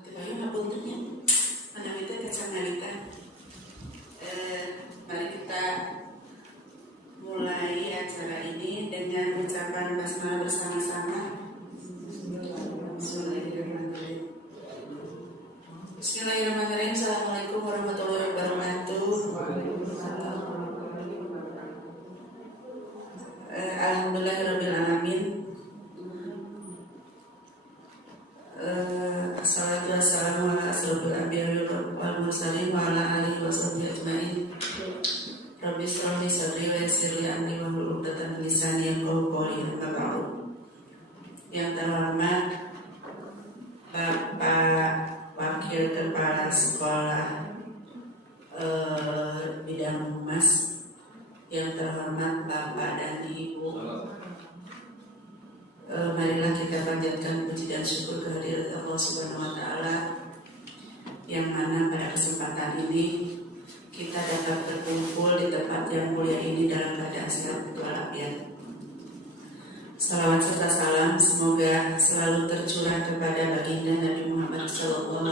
Ketahui ngapuntennya, anak itu kacang nalita. Mari kita mulai acara ini dengan ucapan basmalah bersama-sama. Bismillahirrahmanirrahim. Bismillahirrahmanirrahim. Assalamualaikum warahmatullahi wabarakatuh. Alhamdulillahirabbil alamin. Assalatu wassalamu ala asrofil anbiya'i wal mursalin wa ala alihi washabbihi ajmain. Rabbi shrah li sadri wa yassir li amri wahlul 'uqdatam min lisani yafqahu qawli. Amma ba'du. Yang terhormat Bapak Wakil Kepala Sekolah Bidang Humas, yang terhormat Bapak dan Ibu, marilah kita panjatkan puji dan syukur kehadirat Allah Subhanahu wa Ta'ala, yang mana pada kesempatan ini kita dapat berkumpul di tempat yang mulia ini dalam keadaan sehat walafiat. Salawat serta salam semoga selalu tercurah kepada baginda Nabi Muhammad SAW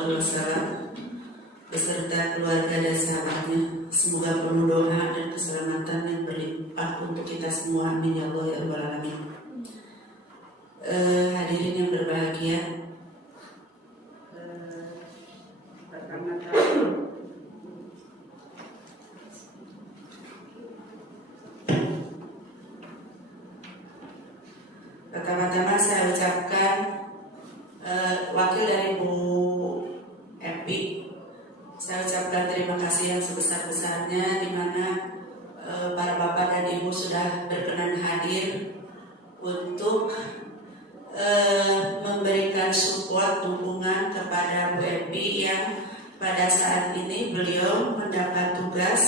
beserta keluarga dan sahabatnya. Semoga penuh doa dan keselamatan yang berlimpah untuk kita semua. Amin ya Allah ya Rabbal alamin. Hadirin yang berbahagia, pertama-tama saya ucapkan wakil dari Bu Epi, saya ucapkan terima kasih yang sebesar-besarnya, di mana para bapak dan ibu sudah berkenan hadir untuk memberikan support, dukungan kepada Bu Epi yang pada saat ini beliau mendapat tugas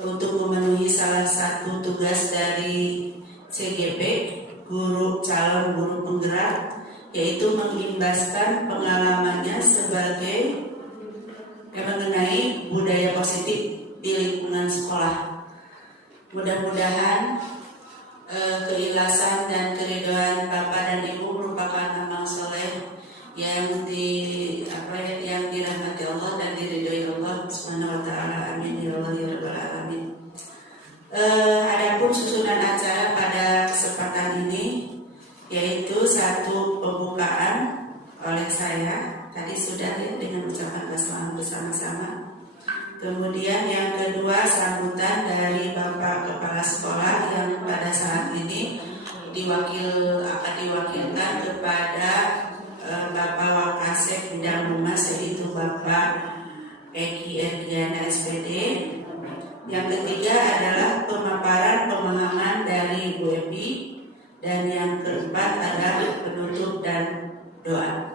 untuk memenuhi salah satu tugas dari CGP, calon guru penggerak, yaitu mengimbaskan pengalamannya sebagai mengenai budaya positif di lingkungan sekolah. Mudah-mudahan keikhlasan dan keridhaan Bapak dan Ibu merupakan amal soleh yang dirahmati Allah dan diridhoi Allah Subhanahu wa Ta'ala. Amin ya Allah ya Rabbal alamin. Adapun susunan acara pada kesempatan ini yaitu satu pembukaan oleh saya tadi sudah ya, dengan ucapan basmalah bersama-sama. Kemudian yang kedua sambutan dari Bapak Kepala Sekolah yang pada saat ini akan diwakilkan kepada Bapak Wakasek Bidang Humas, yaitu Bapak Eki Ergiana SPD. Yang ketiga adalah pemaparan pemahaman dari Bu Epi, dan yang keempat adalah penutup dan doa.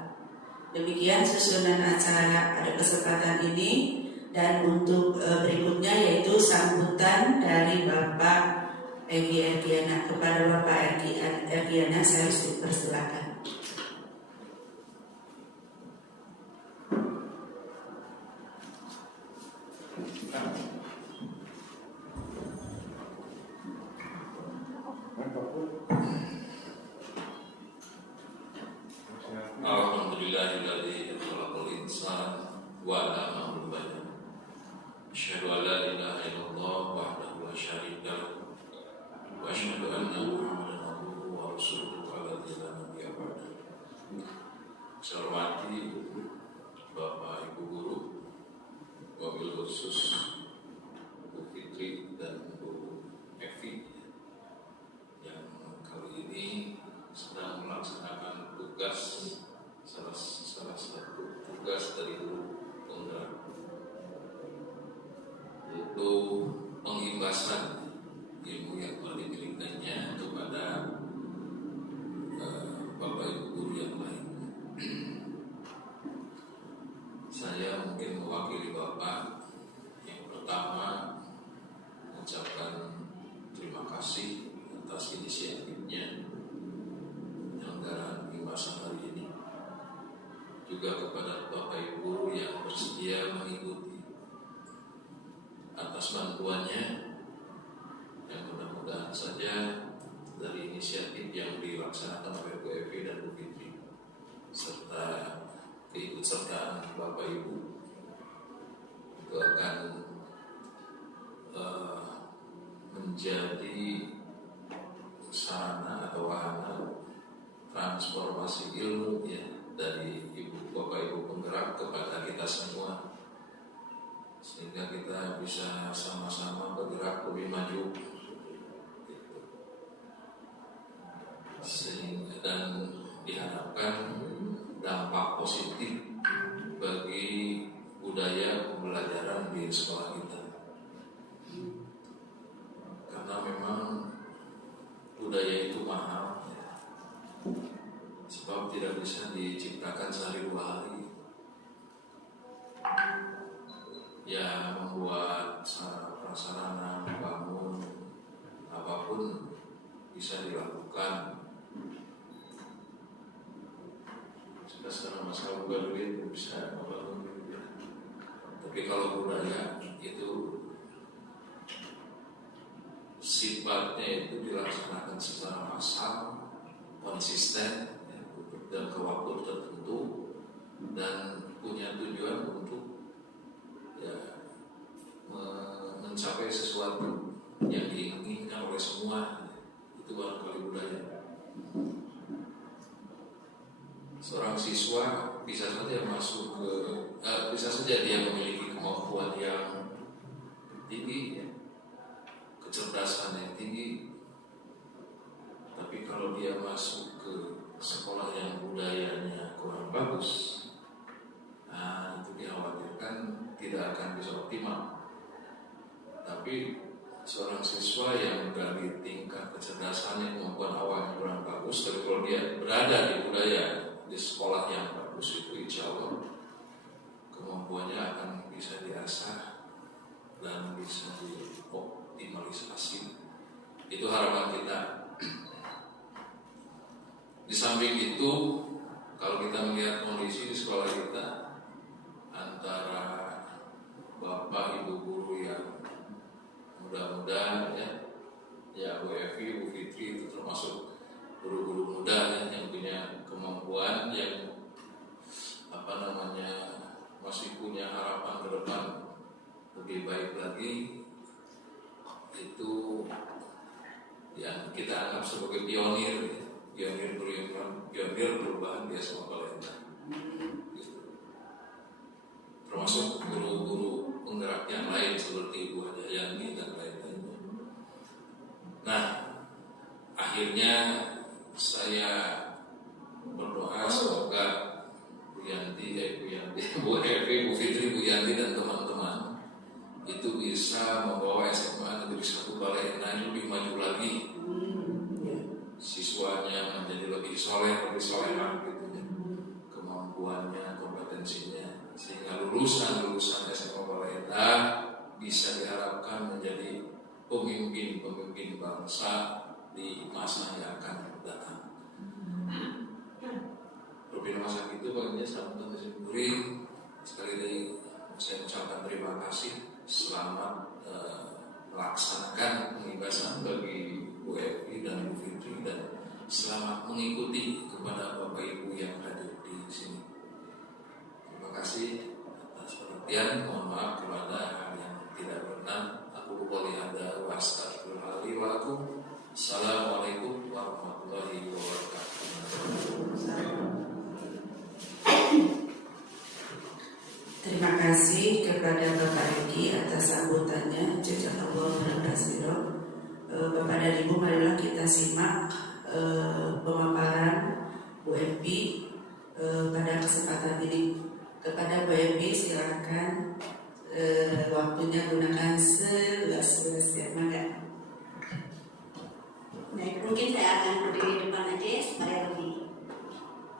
Demikian susunan acara pada kesempatan ini. Dan untuk berikutnya yaitu sambutan dari Bapak Eki Ergiana. Kepada Bapak Eki Ergiana saya dipersilakan. Alhamdulillahilladzi khalaqal insana wa 'allamahu al-bayan. Asyhadu an la ilaha illallah wahdahu la syarika lahu wa asyhadu anna Muhammadan abduhu wa rasuluhu alladzina nabiyya ba'da. Saya hormati Bapak Ibu guru, wabil khusus Bu Fitri dan Bu Evi yang kali ini sedang melaksanakan tugas, salah satu tugas dari guru penggerak, yaitu pengimbasan ilmu yang telah diberikannya kepada Bapak Ibu guru yang lain. keikutsertaan Bapak Ibu itu akan menjadi sarana atau wahana transformasi ilmu ya dari Bapak Ibu penggerak kepada kita semua, sehingga kita bisa sama-sama bergerak lebih maju sehingga dan diharapkan dampak positif bagi budaya pembelajaran di sekolah kita, karena memang budaya itu mahal ya. Sebab tidak bisa diciptakan sehari dua hari. Ya, membuat prasarana, membangun apapun bisa dilakukan. Sekarang masalah bukan duit bisa membangun. Tapi kalau budaya itu sifatnya itu dilaksanakan secara massal, konsisten ya, dan ke waktu tertentu, dan punya tujuan untuk ya mencapai sesuatu yang diinginkan oleh semua. Itu barangkali budaya. Seorang siswa bisa saja masuk ke bisa saja dia memiliki kemampuan yang tinggi ya, kecerdasan yang tinggi, tapi kalau dia masuk ke sekolah yang budayanya kurang bagus, nah itu dikhawatirkan tidak akan bisa optimal. Tapi seorang siswa yang dari tingkat kecerdasannya, kemampuan awalnya kurang bagus, tapi kalau dia berada di budaya di sekolah yang bagus, itu insya Allah kemampuannya akan bisa diasah dan bisa dioptimalisasi. Itu harapan kita. Di samping itu, kalau kita melihat kondisi di sekolah kita, antara bapak ibu guru yang muda-muda ya Bu Evi, Bu Fitri itu termasuk guru-guru muda yang punya kemampuan, yang masih punya harapan ke depan lebih baik lagi. Itu yang kita anggap sebagai pionir perubahan di SMA Palembang. Termasuk guru-guru penggerak yang lain seperti Ibu Haja Yani dan lain-lainnya. Nah, akhirnya saya berdoa semoga Bu Evi, Bu Fitri, Bu Yanti dan teman-teman itu bisa membawa SMA Negeri 1 Baleendah lebih maju lagi, siswanya menjadi lebih soleha gitu, kemampuannya, kompetensinya, sehingga lulusan SMA Baleendah bisa diharapkan menjadi pemimpin bangsa di masa yang akan datang. Lebih rumah sakit itu bagiannya selamat mensyukuri. Sekali lagi saya ucapkan terima kasih, selamat melaksanakan pengibasan bagi Bu Evi dan Bu Fitri, dan selamat mengikuti kepada Bapak Ibu yang hadir di sini. Terima kasih atas perhatian. Mohon maaf kalau ada hal yang tidak berkenan. Aku qouli hadza wa astaghfirullahi wa lakum. Assalamualaikum warahmatullahi wabarakatuh. Terima kasih kepada Bapak Edi atas sambutannya. Jazakallahu khairan katsiran. Bapak dan Ibu, marilah kita simak pemaparan Bu Evi pada kesempatan ini. Kepada Bu Evi silakan, waktunya gunakan seluas-luasnya. Maka baik, mungkin saya akan berdiri depan aja supaya lebih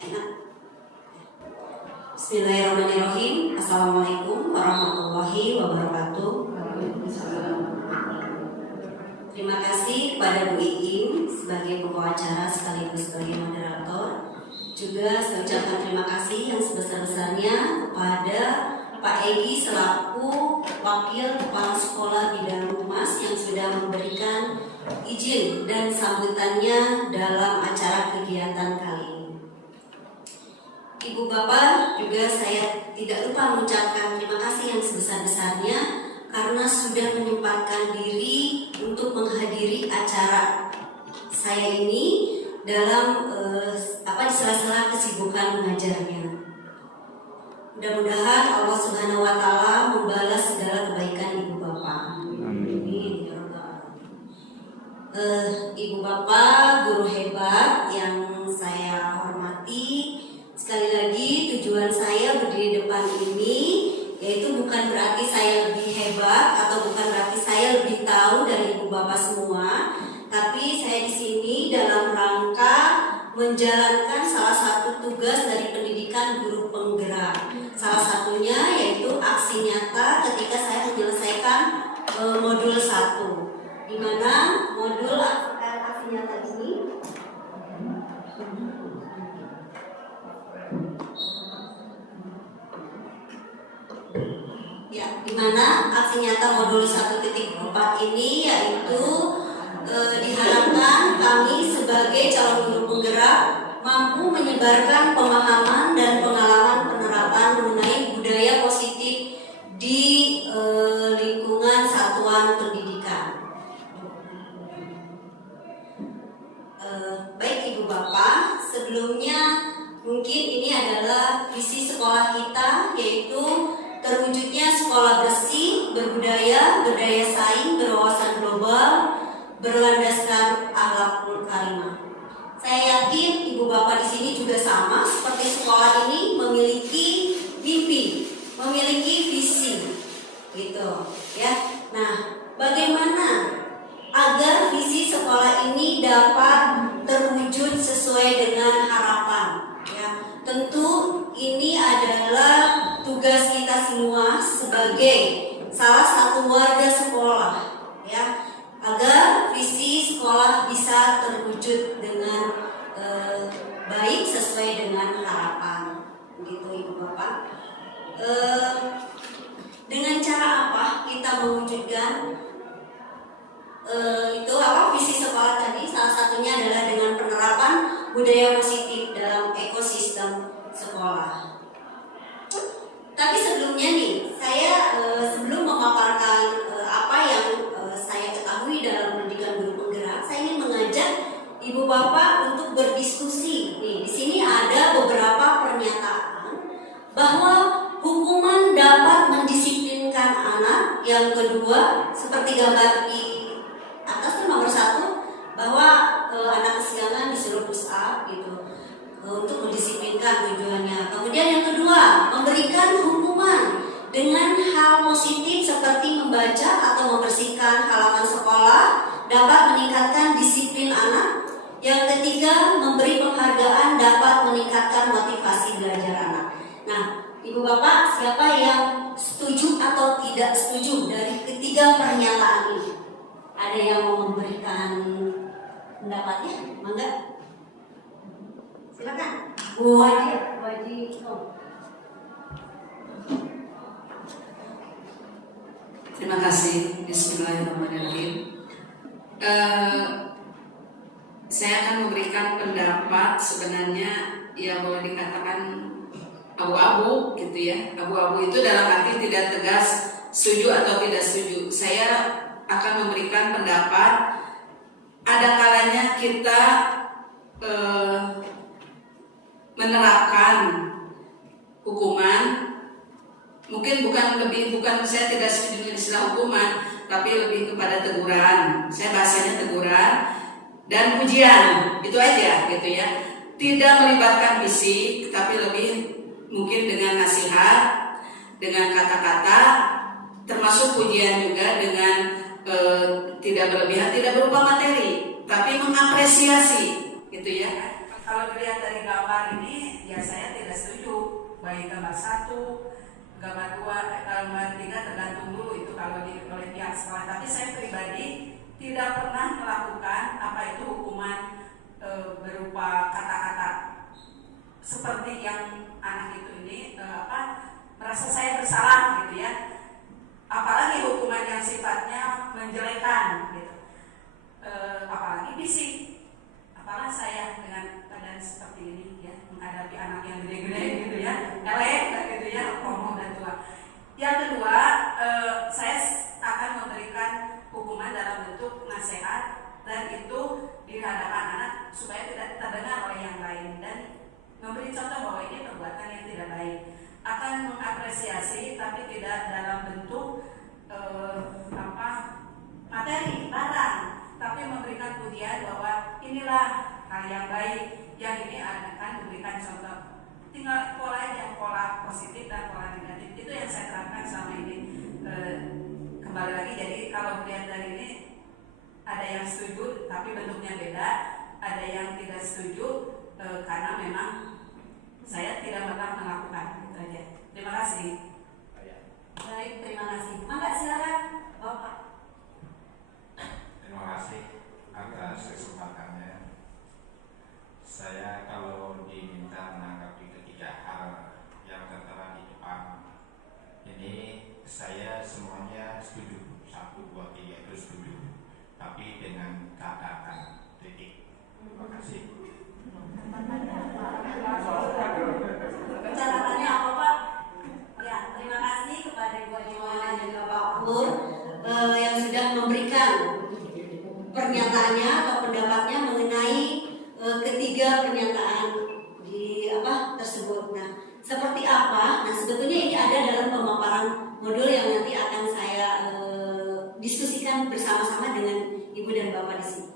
enak. Bismillahirrahmanirrahim. Assalamualaikum warahmatullahi wabarakatuh. Terima kasih kepada Bu Iim sebagai pembawa acara sekaligus sebagai moderator. Juga saya ucapkan terima kasih yang sebesar-besarnya kepada Pak Egi selaku Wakil Kepala Sekolah Bidang Humas yang sudah memberikan izin dan sambutannya dalam acara kegiatan kali ini. Ibu Bapak, juga saya tidak lupa mengucapkan terima kasih yang sebesar-besarnya karena sudah menyempatkan diri untuk menghadiri acara saya ini dalam di sela-sela kesibukan mengajarnya. Mudah-mudahan Allah Subhanahu wa taala membalas segala kebaikan Ibu Bapak. Amin. Ya Rabbal Alamin. Ibu Bapak, guru hebat yang saya hormati, sekali lagi tujuan saya berdiri depan ini yaitu bukan berarti saya lebih hebat atau bukan berarti saya lebih tahu dari Ibu Bapak semua, tapi saya di sini dalam rangka menjalankan salah satu tugas dari pendidikan guru penggerak. Salah satunya yaitu aksi nyata ketika saya menyelesaikan modul 1, di mana modul aksi nyata ini di mana aksi nyata modul 1.4 ini yaitu diharapkan kami sebagai calon guru penggerak mampu menyebarkan pemahaman dan pengalaman penerapan mengenai budaya positif di lingkungan satuan pendidikan. Baik Ibu Bapak, sebelumnya mungkin ini adalah visi sekolah kita, yaitu terwujudnya sekolah bersih, berbudaya, berdaya saing, berwawasan global, berlandaskan akhlakul karimah. Saya yakin Ibu Bapak di sini juga sama, seperti sekolah ini memiliki mimpi, memiliki visi, gitu ya. Nah, bagaimana agar visi sekolah ini dapat terwujud sesuai dengan harapan? Ya, tentu ini adalah tugas kita semua sebagai salah satu warga sekolah, ya, agar visi sekolah bisa terwujud dengan baik sesuai dengan harapan, begitu Ibu Bapak. Dengan cara apa kita mewujudkan visi sekolah tadi? Salah satunya adalah dengan penerapan budaya positif dalam ekosistem sekolah. Tapi sebelumnya nih, saya sebelum memaparkan apa yang saya ketahui dalam pendidikan guru penggerak, saya ingin mengajak Ibu Bapak untuk berdiskusi. Nih, di sini ada beberapa pernyataan bahwa hukuman dapat mendisiplinkan anak. Yang kedua, seperti gambar di atas itu nomor 1, bahwa anak kesiangan disuruh push up gitu. Untuk mendisiplinkan tujuannya. Kemudian yang kedua, memberikan hukuman dengan hal positif seperti membaca atau membersihkan halaman sekolah dapat meningkatkan disiplin anak. Yang ketiga, memberi penghargaan dapat meningkatkan motivasi belajar anak. Nah, Ibu Bapak, siapa yang setuju atau tidak setuju dari ketiga pernyataan ini? Ada yang mau memberikan pendapatnya? Mangga? Silakan. Bu Haji. Terima kasih. Bismillahirrahmanirrahim. Saya akan memberikan pendapat sebenarnya ya boleh dikatakan abu-abu gitu ya. Abu-abu itu dalam arti tidak tegas setuju atau tidak setuju. Saya akan memberikan pendapat ada kalanya kita menerapkan hukuman, mungkin bukan saya tidak setuju dengan istilah hukuman, tapi lebih kepada teguran. Saya bahasanya teguran dan pujian, itu aja gitu ya. Tidak melibatkan fisik, tapi lebih mungkin dengan nasihat, dengan kata-kata, termasuk pujian juga dengan tidak berlebihan, tidak berupa materi, tapi mengapresiasi gitu ya. Kalau dilihat dari gambar ini, ya saya tidak setuju. Baik gambar 1, gambar 2, gambar 3 tergantung dulu itu kalau oleh pihak sekolah. Tapi saya pribadi tidak pernah melakukan apa itu hukuman berupa kata-kata seperti yang anak itu ini merasa saya bersalah gitu ya. Apalagi hukuman yang sifatnya menjelekan gitu. Apalagi fisik. Apalagi saya dengan keadaan seperti ini ya, menghadapi anak yang gede-gede tinggal pola positif dan pola negatif itu yang saya terapkan selama ini. Kembali lagi, jadi kalau melihat dari ini ada yang setuju tapi bentuknya beda, ada yang tidak setuju karena memang saya tidak pernah melakukan itu aja. Terima kasih. Baik, terima kasih. Mangga silakan Bapak. Terima kasih atas kesempatannya. Saya kalau diminta menanggapi ketiga hal yang tertera di depan ini, saya semuanya setuju, 1, 2, 3 itu setuju, tapi dengan catatan titik. Terima kasih. Catatannya apa Pak? Ya, terima kasih kepada Ibu Ajimon dan juga Pak Pur yang sudah memberikan pernyataannya atau pendapatnya mengenai ketiga pernyataan di tersebut. Nah, seperti apa? Nah, sebetulnya ini ada dalam pemaparan modul yang nanti akan saya diskusikan bersama-sama dengan Ibu dan Bapak di sini.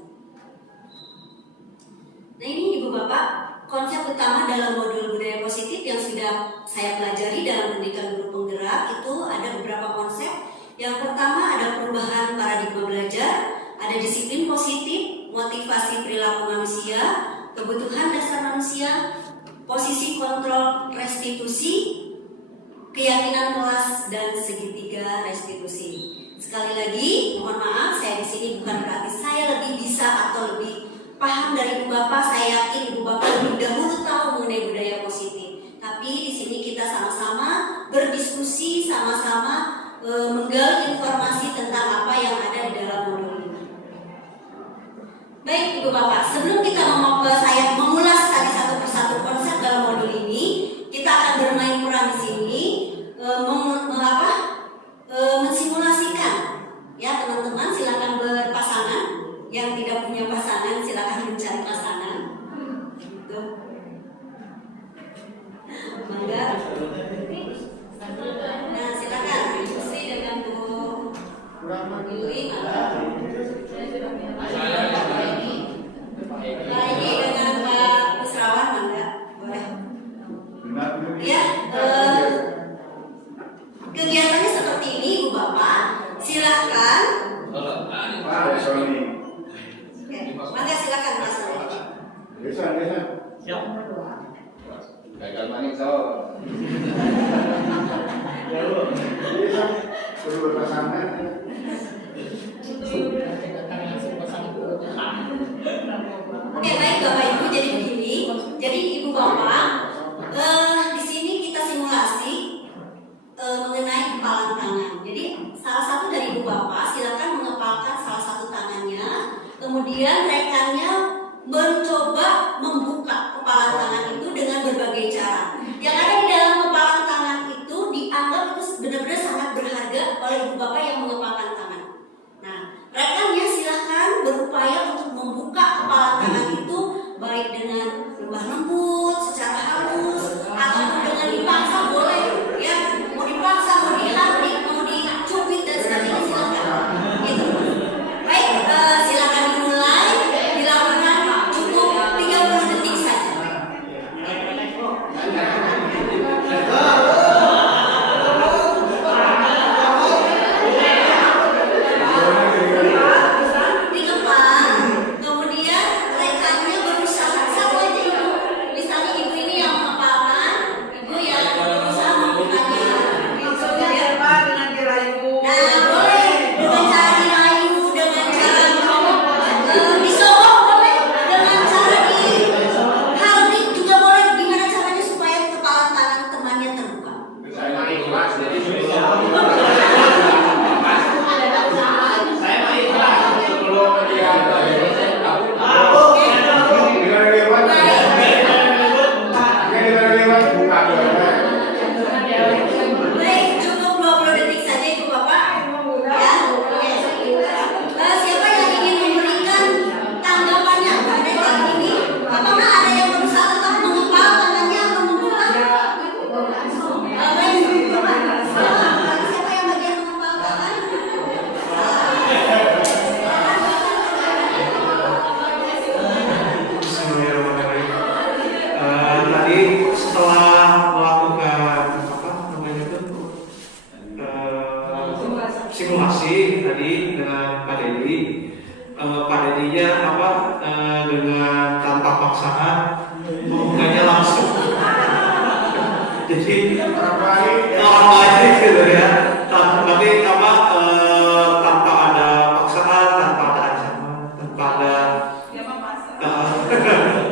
Nah, ini Ibu Bapak, konsep utama dalam modul budaya positif yang sudah saya pelajari dalam pendidikan guru penggerak itu ada beberapa konsep. Yang pertama ada perubahan paradigma belajar, ada disiplin positif, motivasi perilaku manusia, kebutuhan dasar manusia, posisi kontrol restitusi, keyakinan kelas, dan segitiga restitusi. Sekali lagi, mohon maaf, saya di sini bukan berarti saya lebih bisa atau lebih paham dari Ibu Bapak. Saya yakin Ibu Bapak lebih dahulu tahu mengenai budaya positif. Tapi di sini kita sama-sama berdiskusi, sama-sama menggali informasi tentang apa yang ada di dalam modul ini. Baik Ibu Bapak, sebelum kita saya mengulas tadi satu persatu konsep dalam modul ini, kita akan bermain peran di sini, mensimulasikan. Ya teman-teman, silakan berpasangan. Yang tidak punya pasangan silakan mencari pasangan. Gitu. Mangga. Nah, silakan Bu Sri dengan Bu Yuli. Nah, ini dengan Pak Busrawan, mangga. Boleh. Ya, kegiatannya seperti ini, Bu Bapak. Silakan. Mangga silakan Mas. Bisa. Siap. Gagal manik so. Bisa. Suruh berpasangan. Oke, baik Bapak Ibu, jadi begini. Jadi Ibu Bapak, di sini kita simulasi mengenai kepalan tangan. Jadi salah satu dari Ibu Bapak silakan mengepalkan salah satu tangannya. Kemudian rekannya mencoba membuka kepalan tangan itu dengan berbagai cara. Yang ada di dalam kepalan tangan itu dianggap itu benar-benar sangat berharga oleh Ibu Bapak yang mengepalkan tangan. Nah, rekannya silahkan berupaya untuk membuka kepalan tangan itu baik dengan lembah lembut, secara halus, ataupun dengan dipaksa boleh. Ya, mau dipaksa, mau dihati, mau dicubit dan sebagainya silahkan. Gitu. Baik, silakan dimulai, dilakukan cukup 30 detik saja. Dikepal, kemudian rekannya berusaha satu aja Ibu. Misalnya Ibu ini yang mengepalkan, Ibu yang berusaha membukanya. Nah, boleh dengan cara dirayu, dengan cara disogok boleh, dengan cara dihardik juga boleh. Gimana caranya supaya kepala tangan temannya terbuka? Saya mau ikhlas jadi sebelum dia lewat buka doanya. Baik, cukup 20 detik saja Ibu Bapak. Ya, oke. Siapa yang ingin memberikan tanggapannya pada hal ini? Apakah ada yang berusaha tetap mengepal tangannya atau membuka? Baik, Ibu Bapak. Siapa yang bagian mengepal tangan? Bismillahirrahmanirrahim. Tadi setelah Jadi Orang baik. orang baik gitu ya. Tapi apa tanpa ada paksaan, tanpa ada ancaman, tanpa ada Ya memaksa.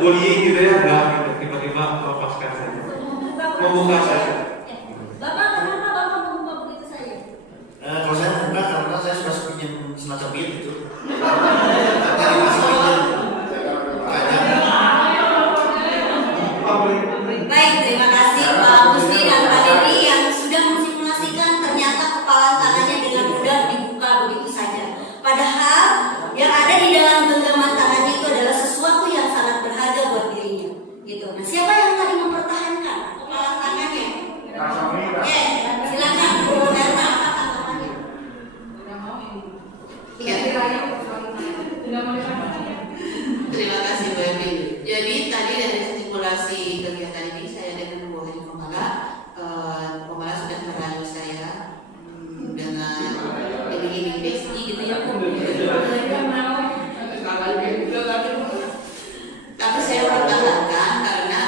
bullying gitu ya, enggak gitu. Tiba-tiba melepaskan saja, membuka saja. Bapak kenapa Bapak membuka begitu saja? Kalau saya membuka karena saya sudah pinjam semacam beat gitu. Dari masa pinjam. Baik, terima kasih Pak Musni dan Pak Dedi yang sudah mensimulasikan ternyata kepalan tangannya dengan mudah dibuka begitu saja. Padahal yang ada di dalam genggaman tangannya itu adalah sesuatu yang sangat berharga buat dirinya. Gitu. Nah, siapa yang tadi mempertahankan kepalan tangannya? Ya, silakan Bu Erna, apa tanggapannya? Iya. Terima kasih Bu Evi. Jadi tadi dari simulasi kegiatan ini saya dengan Bu Hadi Komala, Komala sudah merayu saya dengan iming-iming besi gitu ya Bu. Tapi saya pertahankan karena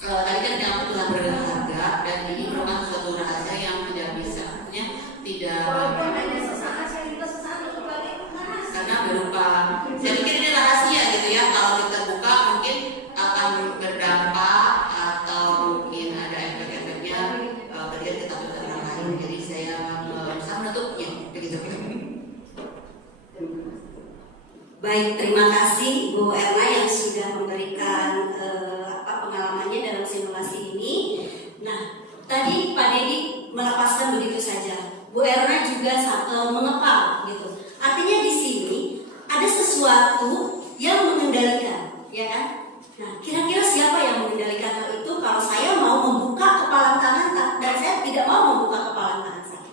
tadi kan yang telah berharga dan ini merupakan suatu rahasia yang tidak bisa, artinya tidak karena berupa, saya pikir ini rahasia gitu ya, kalau kita buka mungkin akan berdampak atau mungkin ada efek-efeknya ketika kita buka orang lain, jadi saya berusaha menutupnya begitu. Baik, terima kasih Bu Erna yang sudah memberikan pengalamannya dalam simulasi ini. Nah, tadi Pak Dedi melepaskan begitu saja. Bu Erna juga mengepal gitu. Artinya di sini ada sesuatu yang mengendalikan, ya kan? Nah, kira-kira siapa yang mengendalikan hal itu? Kalau saya mau membuka kepalan tangan dan saya tidak mau membuka kepalan tangan saya.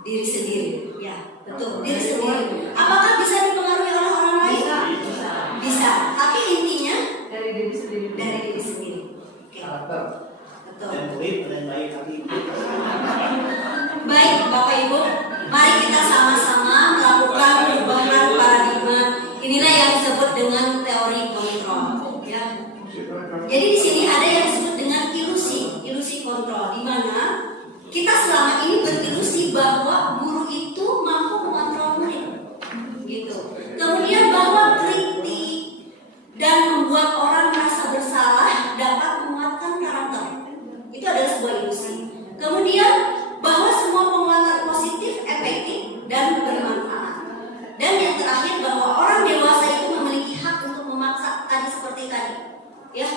Diri sendiri, ya, betul, diri sendiri. Apakah bisa dipengaruhi oleh orang lain? Bisa. Tapi intinya dari diri sendiri. Oke. Betul. Baik, Bapak Ibu, mari kita sama-sama melakukan perubahan paradigma. Inilah yang disebut dengan teori kontrol, ya. Jadi di sini ada yang disebut dengan ilusi kontrol, di mana kita selama ini berilusi bahwa guru itu mampu mengontrol murid, gitu. Kemudian bahwa kritik dan membuat orang merasa bersalah dapat menguatkan karakter. Itu adalah sebuah ilusi. Kemudian bahwa semua penguatan positif efektif dan bermanfaat. Dan yang terakhir bahwa orang dewasa itu memiliki hak untuk memaksa tadi seperti tadi, ya,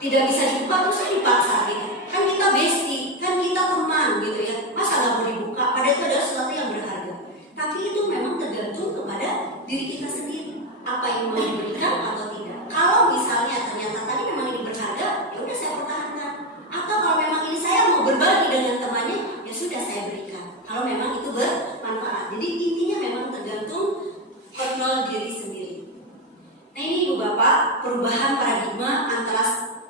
tidak bisa dibuka terus dipaksa gitu. Kan kita bestie, kan kita teman gitu ya. Masa nggak mau dibuka? Padahal itu adalah sesuatu yang berharga. Tapi itu memang tergantung kepada diri kita sendiri. Apa yang mau diberikan atau tidak. Kalau misalnya ternyata tadi memang ini berharga, ya udah saya pertahankan. Atau kalau memang ini saya mau berbagi dengan temannya, ya sudah saya berikan. Kalau memang itu bermanfaat. Jadi intinya memang tergantung kontrol diri sendiri. Nah ini Ibu Bapak, perubahan paradigma antara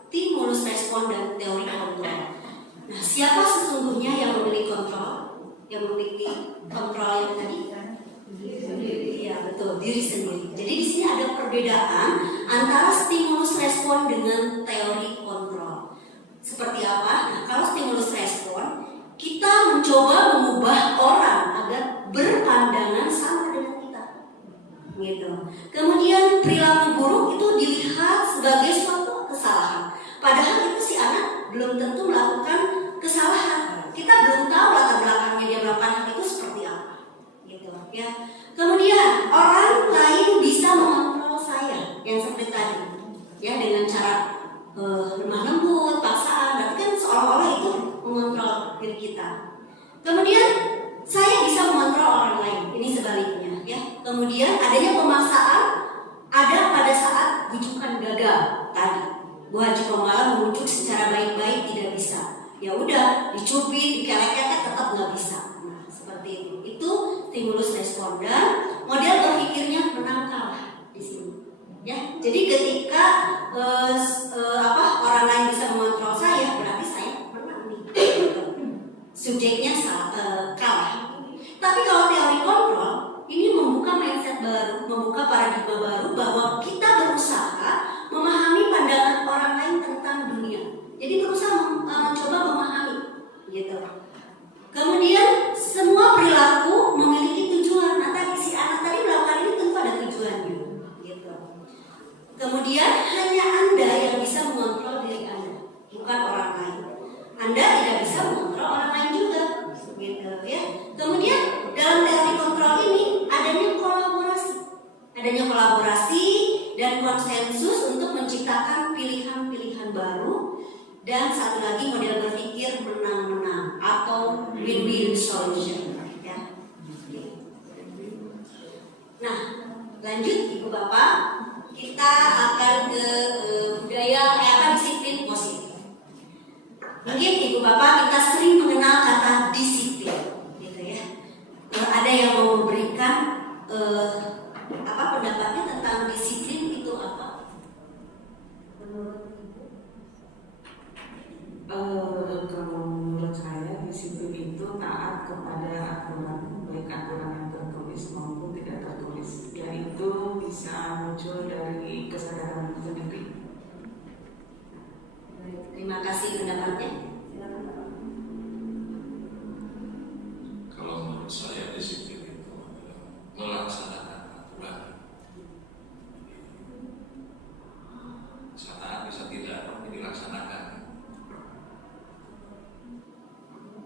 stimulus respon dan teori kontrol. Nah siapa sesungguhnya yang memiliki kontrol? Yang memiliki kontrol yang tadi? Iya betul, diri sendiri. Jadi di sini ada perbedaan antara stimulus respon dengan teori kontrol. Seperti apa? Nah, kalau stimulus respon, kita mencoba mengubah orang agar berpandangan sama dengan kita. Gitu. Kemudian perilaku buruk itu dilihat sebagai suatu kesalahan. Padahal itu si anak belum tentu melakukan kesalahan. Kita belum tahu latar belakangnya dia melakukan hal itu seperti apa. Gitu, ya. Kemudian orang lain bisa mengontrol saya, yang seperti tadi, ya dengan cara lemah lembut, paksaan, berarti kan seolah-olah itu mengontrol diri kita. Kemudian saya bisa mengontrol orang lain, ini sebaliknya, ya. Kemudian adanya pemaksaan ada pada saat bujukan gagal tadi. Bu Haji Komala merujuk secara baik-baik tidak bisa. Ya udah, dicubit, dikelek-kelek tetap nggak bisa. Nah, seperti itu. Itu stimulus respon dan model berpikirnya menang kalah di sini. Ya, jadi ketika orang lain bisa mengontrol saya, berarti saya menang nih. Subjeknya kalah. Tapi kalau teori kontrol ini membuka mindset baru, membuka paradigma baru bahwa kita berusaha memahami pandangan orang lain tentang dunia. Jadi berusaha mencoba memahami, gitu. Kemudian semua perilaku memiliki tujuan. Nah, tadi si anak tadi melakukan ini tentu ada tujuannya, gitu. Kemudian hanya Anda yang bisa mengontrol diri Anda, bukan orang lain. Anda tidak bisa mengontrol orang lain juga, gitu ya. Kemudian dalam teori kontrol ini adanya kolaborasi dan konsensus untuk menciptakan pilihan-pilihan baru, dan satu lagi model berpikir menang-menang atau win-win solution, ya. Nah, lanjut Ibu Bapak, kita akan ke budaya disiplin positif. Mungkin Ibu Bapak kita sering mengenal kata disiplin, gitu ya. Ada yang mau memberikan pendapatnya tentang disiplin itu apa? Menurut Ibu? Kalau menurut saya disiplin itu taat kepada aturan, baik aturan yang tertulis maupun tidak tertulis. Dan itu bisa muncul dari kesadaran sendiri. Terima kasih pendapatnya. Kalau menurut saya disiplin itu melaksanakan aturan. Bisa taat, bisa tidak, tapi dilaksanakan.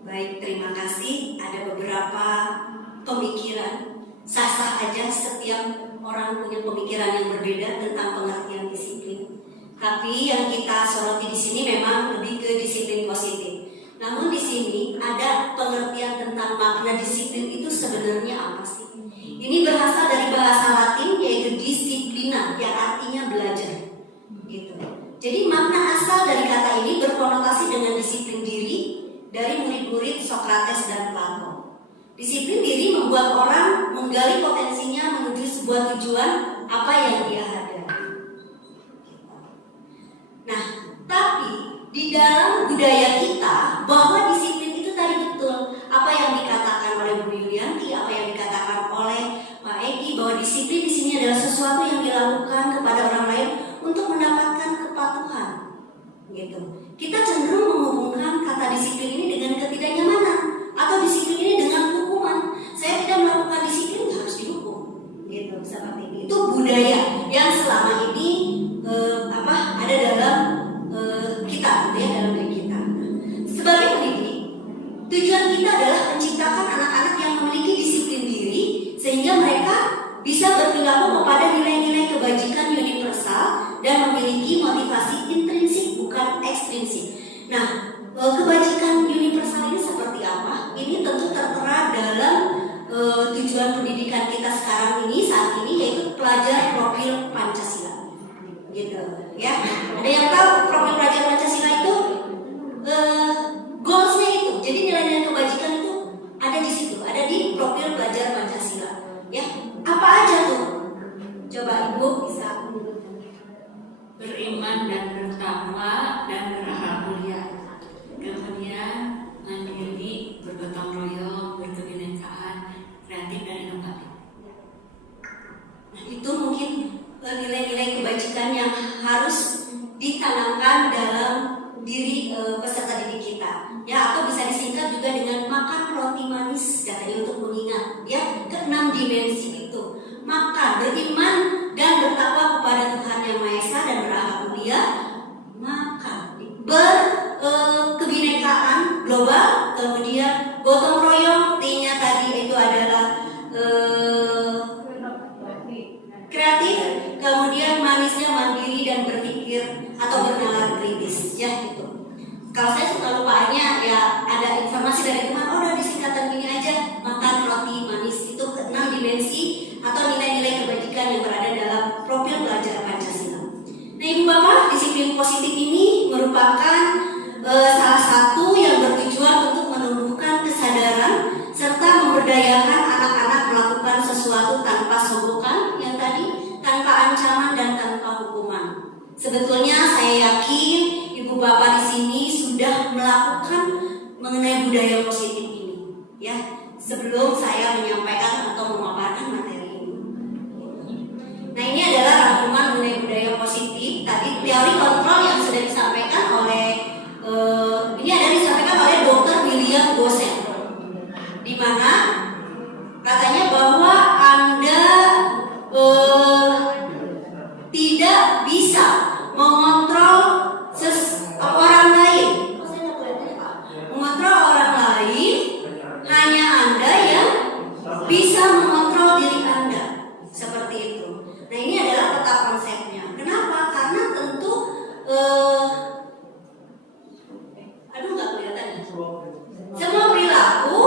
Baik, terima kasih. Ada beberapa pemikiran, sah-sah aja setiap orang punya pemikiran yang berbeda tentang pengertian disiplin. Tapi yang kita soroti di sini memang lebih ke disiplin positif. Namun di sini ada pengertian tentang makna disiplin itu sebenarnya apa sih? Ini berasal dari bahasa Latin yaitu disiplina, yang artinya belajar. Gitu. Jadi makna asal dari kata ini berkonotasi dengan disiplin diri dari murid-murid Sokrates dan Plato. Disiplin diri membuat orang menggali potensinya menuju sebuah tujuan apa yang dia hadapi. Nah, tapi di dalam budaya kita bahwa disiplin itu tadi betul apa yang dikatakan oleh Bu Yulianti, apa yang dikatakan oleh Pak Egi, bahwa disiplin di sini adalah sesuatu yang dilakukan kepada orang lain untuk mendapatkan kepatuhan, gitu. Kita cenderung menghubungkan kata disiplin ini dengan ketidaknyamanan atau disiplin ini dengan hukuman. Saya tidak melakukan disiplin harus dihukum, gitu, seperti ini. Itu budaya yang selama ini ada dalam kita, gitu ya, dalam diri kita. Sebagai pendidik, tujuan kita adalah menciptakan anak-anak yang memiliki disiplin diri sehingga mereka bisa berperilaku kepada nilai-nilai kebajikan universal dan memiliki motivasi intrinsik bukan ekstrinsik. Nah, kebajikan universal ini seperti apa? Ini tentu tertera dalam tujuan pendidikan kita sekarang ini, saat ini, yaitu pelajar profil Pancasila, gitu ya. Ada yang tahu profil pelajar Pancasila itu goalsnya itu, jadi nilai-nilai kebajikan itu ada di situ, ada di profil pelajar Pancasila, ya. Apa aja tuh? Coba Ibu bisa menyebutkan. Beriman dan bertakwa dan berakhlak mulia. Kemudian mandiri, bergotong royong, berkebinekaan, kreatif dan inovatif. Nah, itu mungkin nilai-nilai kebajikan yang harus ditanamkan dalam diri peserta didik kita, ya, atau bisa disingkat juga dengan makan roti manis, katanya, untuk mengingat ya keenam dimensi itu. Makan, beriman dan bertakwa kepada Tuhan Yang Maha Esa dan berakhlak mulia, makan, berkebinekaan global, kemudian gotong royong, artinya tadi itu adalah kreatif, kemudian manisnya mandiri dan berpikir atau bernalar kritis, ya gitu. Kalau saya suka lupaannya, ya ada informasi dari teman, udah disingkatan gini aja, makan roti manis, itu ke-6 dimensi atau nilai-nilai kebajikan yang berada dalam profil pelajar Pancasila. Nah, Ibu Bapak, disiplin positif ini merupakan salah satu yang bertujuan untuk menumbuhkan kesadaran serta memberdayakan anak-anak melakukan sesuatu tanpa sogokan, yang tadi, tanpa ancaman dan tanpa hukuman. Sebetulnya saya yakin Ibu Bapak di sini sudah melakukan mengenai budaya positif ini, ya, sebelum saya menyampaikan atau memaparkan materi ini. Nah, ini adalah rangkuman mengenai budaya positif. Tadi teori kontrol yang sudah disampaikan oleh aduh nggak kelihatan ya. Semua perilaku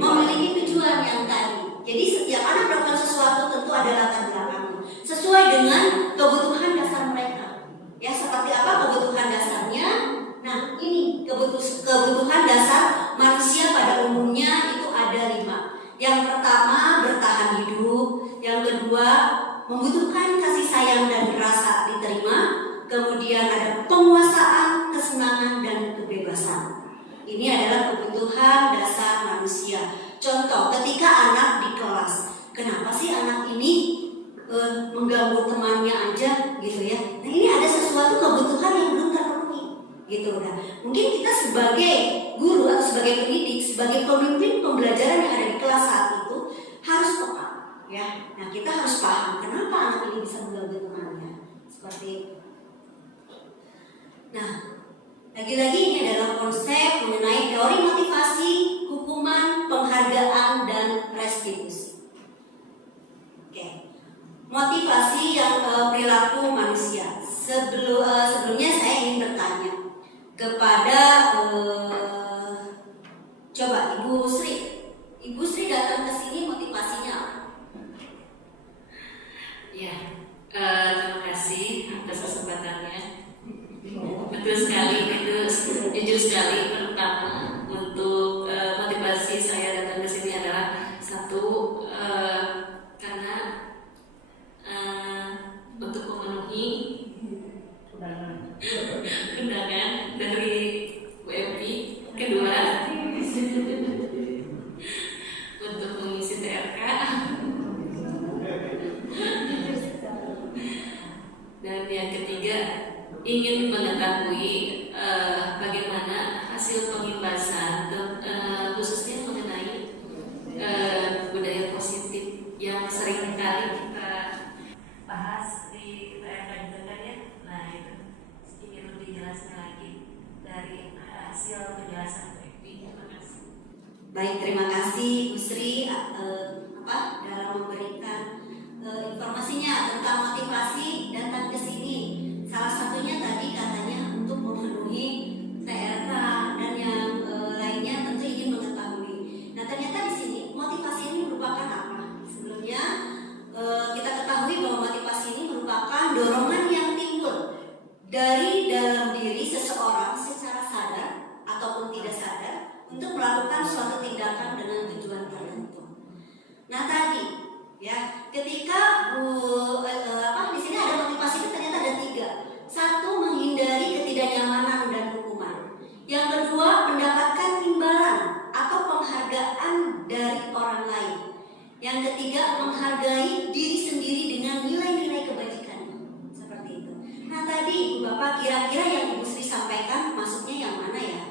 memiliki tujuan yang tadi. Jadi setiap anak melakukan sesuatu tentu ada latar belakangnya sesuai dengan kebutuhan dasar mereka. Ya, seperti apa kebutuhan dasarnya? Nah, ini kebutuhan dasar manusia pada umumnya itu ada 5. Yang pertama, bertahan hidup. Yang kedua, membutuhkan kasih sayang dan rasa diterima. Kemudian ada penguasaan, kesenangan, dan kebebasan. Ini adalah kebutuhan dasar manusia. Contoh, ketika anak di kelas, kenapa sih anak ini mengganggu temannya aja gitu ya? Nah, ini ada sesuatu kebutuhan yang belum terpenuhi gitu. Nah, mungkin kita sebagai guru atau sebagai pendidik, sebagai pemimpin pembelajaran yang ada di kelas saat itu harus peka ya. Nah, kita harus paham kenapa anak ini bisa mengganggu temannya seperti itu. Nah, lagi-lagi ini adalah konsep mengenai teori motivasi, hukuman, penghargaan, dan restitusi. Oke, motivasi yang perilaku manusia. Sebelumnya saya ingin bertanya kepada coba Ibu Sri. Ibu Sri datang ke sini motivasinya apa? Ya, terima kasih atas kesempatannya. Betul sekali, itu jujur sekali. Pertama, untuk motivasi saya datang ke sini adalah satu, karena untuk memenuhi undangan dari WMI. Kedua, untuk mengisi TRK. Dan yang ketiga, ingin mengetahui bagaimana hasil pengimbasan khususnya mengenai budaya positif yang sering kali kita bahas di TRK juga kan ya. Nah, itu ingin lebih jelasnya lagi dari hasil penjelasan WMI. Terima kasih. Baik, terima kasih Bu Sri dalam memberikan informasinya tentang motivasi datang ke sini. Salah satunya tadi katanya untuk memenuhi TRK dan yang lainnya tentu ingin mengetahui. Nah, ternyata di sini motivasi ini merupakan apa? Sebelumnya kita ketahui bahwa motivasi ini merupakan dorongan yang timbul dari dalam diri seseorang secara sadar ataupun tidak sadar untuk melakukan suatu tindakan dengan tujuan tertentu. Nah, tadi ya, ketika di sini ada motivasi itu ternyata ada 3. Satu, menghindari ketidaknyamanan dan hukuman. Yang kedua, mendapatkan imbalan atau penghargaan dari orang lain. Yang ketiga, menghargai diri sendiri dengan nilai-nilai kebajikan. Seperti itu. Nah, tadi Ibu Bapak kira-kira yang Ibu Sri sampaikan masuknya yang mana ya?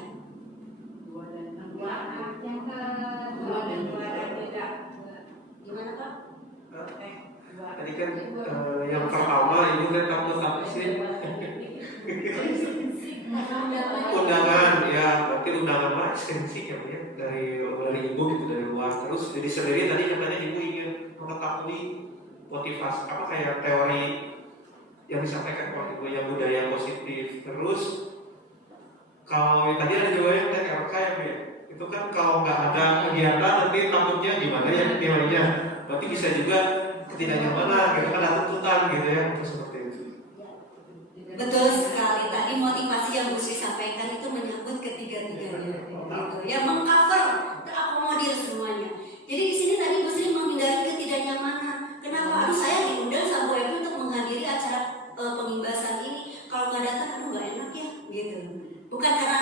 Gimana Pak? Tadi kan yang pertama Ibu kan kamu apa sih? Undangan ya, berarti undangan mah ekstensi ya dari Ibu gitu, dari luar. Terus jadi sendiri tadi katanya Ibu ingin mengetahui motivasi apa kayak teori yang disampaikan oleh Ibu yang budaya positif. Terus kalau tadi ada juga yang TRK ya, itu kan kalau nggak ada kegiatan nanti takutnya gimana ya nilainya. Tapi bisa juga ketidaknyamanan gitu kan, ada tuntutan gitu ya, seperti itu. Betul sekali, tadi motivasi yang Bu Sri sampaikan itu menyangkut ketiga-tiganya gitu ya, mengcover, terakomodir semuanya. Jadi di sini tadi Bu Sri menghindari ketidaknyamanan. Kenapa? Aduh, saya diundang sama Bu Evi untuk menghadiri acara pengimbasan ini, kalau nggak datang aduh nggak enak ya gitu. Bukan karena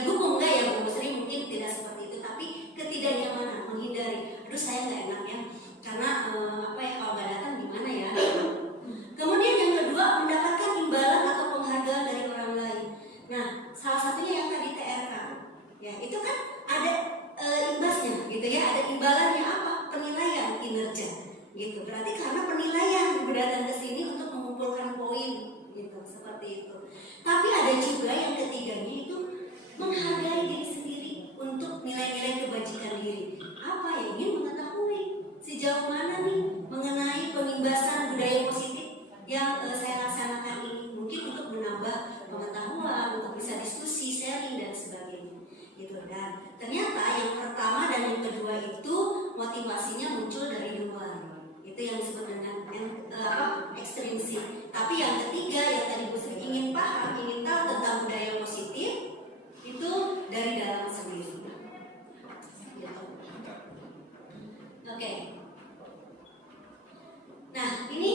dihukum enggak ya Bu Sri, mungkin tidak seperti itu, tapi ketidaknyamanan, menghindari. Aduh, saya nggak enak ya karena kalau nggak datang gimana ya. Kemudian yang kedua, mendapatkan imbalan atau penghargaan dari orang lain. Nah, salah satunya yang tadi TRK ya, itu kan ada imbasnya gitu ya, ada imbalannya apa? Penilaian kinerja gitu. Berarti karena penilaian datang ke sini untuk mengumpulkan poin gitu, seperti itu. Tapi ada juga yang ketiganya itu menghargai diri sendiri untuk nilai-nilai kebajikan diri. Apa ya? Ingin mengetahui sejauh mana nih mengenai pengimbasan budaya positif yang saya laksanakan ini, mungkin untuk menambah gitu. Dan ternyata yang pertama dan yang kedua itu motivasinya muncul dari luar, itu yang disebut dengan ekstrinsik. Tapi yang ketiga yang tadi Bu Sri ingin paham, ingin tahu tentang budaya positif, itu dari dalam sendiri. Gitu. Oke. Nah, ini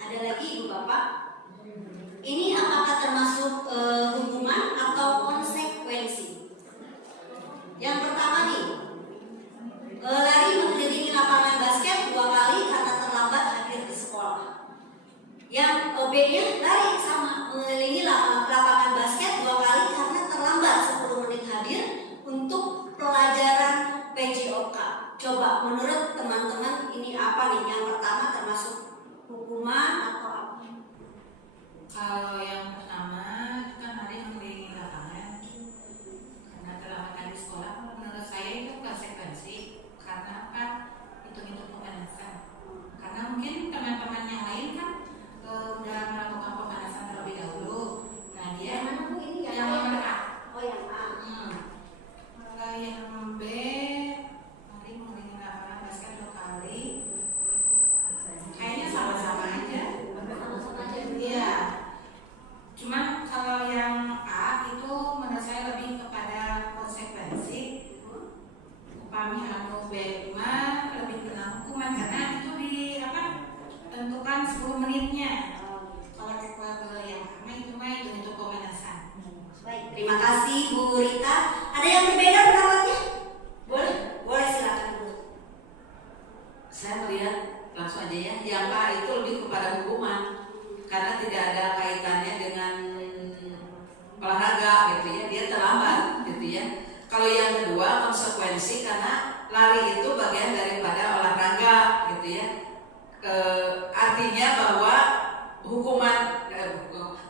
ada lagi Ibu Bapak. Ini apakah termasuk hukuman atau konsekuensi? Yang pertama nih, lari mengelilingi lapangan basket 2 kali karena terlambat hadir di sekolah. Yang B-nya lari sama, mengelilingi lapangan basket 2 kali karena terlambat 10 menit hadir untuk pelajaran PJOK. Coba menurut teman-teman ini apa nih? Yang pertama termasuk hukuman atau apa? Kalau yang pertama kan hari mengelilingi lapangan karena terlambat dari sekolah, menurut saya itu konsekuensi. Karena apa? Hitung-hitung pemanasan. Karena mungkin teman-teman yang lain kan udah melakukan pemanasan terlebih dahulu. Nah dia yang mana? Oh yang A. Kalau yang B, hari mengelilingi lapangan basket 2 kali. Kayaknya sama-sama aja. Iya. Cuman kalau yang A itu menurut saya lebih kepada konsekuensi. Upami anu B5 lebih kena hukuman karena itu tentukan 10 menitnya. Kalau kekuatan yang sama itu mah itu pemanasan. Baik, terima kasih Bu Rita. Ada yang berbeda pendapatnya? Boleh? Boleh, silakan Bu. Saya melihat langsung aja ya, yang A itu lebih kepada hukuman karena tidak ada kaitannya dengan olahraga gitu ya, dia terlambat gitu ya. Kalau yang kedua konsekuensi karena lari itu bagian daripada olahraga gitu ya. Artinya bahwa hukuman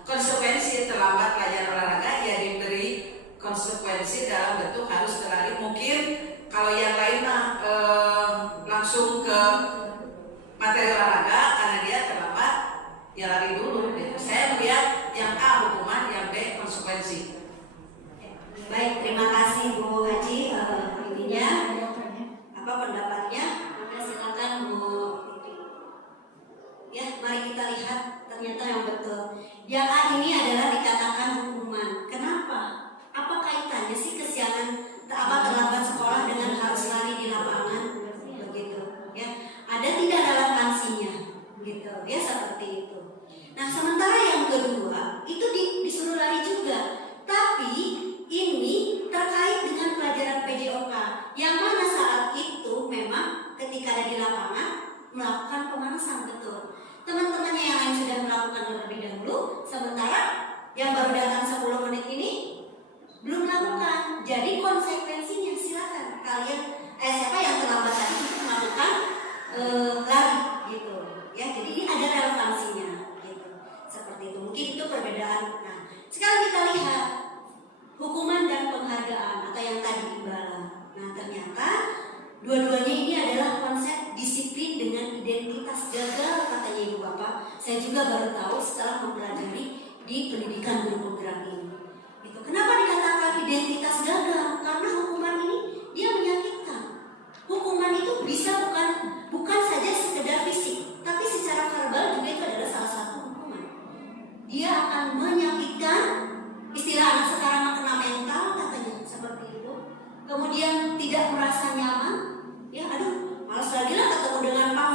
konsekuensi terlambat pelajaran olahraga ya diberi konsekuensi dalam bentuk harus berlari. Mungkin kalau yang lain langsung ke materi olahraga karena dia terlambat ya lari dulu. Saya melihat yang A hukuman, yang B konsekuensi. Baik, terima kasih Bu Haji. Intinya apa pendapatnya? Silakan Bu Titi. Ya, mari kita lihat ternyata yang betul. Yang A ini adalah dikatakan hukuman. Kenapa? Apa kaitannya sih kesiangan terlambat sekolah dengan harus lari di lapangan? Begitu, ya. Ada tidak relevansinya? Gitu, ya seperti itu. Nah, sementara yang kedua itu disuruh lari juga, tapi ini terkait dengan pelajaran PJOK yang mana saat itu memang ketika ada di lapangan melakukan pemanasan, betul. Teman-temannya yang lain sudah melakukan terlebih dahulu, sementara yang baru datang 10 menit ini belum melakukan. Jadi konsekuensinya silakan kalian siapa yang terlambat tadi melakukan lari gitu ya. Jadi ini ada relevansinya gitu. Seperti itu. Mungkin itu perbedaan. Nah, sekarang kita lihat hukuman dan penghargaan atau yang tadi imbalan. Nah, ternyata dua-duanya ini adalah konsep disiplin dengan identitas gagal katanya Ibu Bapak. Saya juga baru tahu setelah mempelajari di pendidikan guru program ini. Gitu. Kenapa dikatakan identitas gagal? Karena hukuman ini dia menyakitkan. Hukuman itu bisa bukan saja sekedar fisik, tapi secara verbal juga itu adalah salah satu hukuman. Dia akan menyakitkan, istilah anak sekarang kena mental katanya seperti itu. Kemudian tidak merasa nyaman, ya aduh malas lagi lah ketemu dengan Pak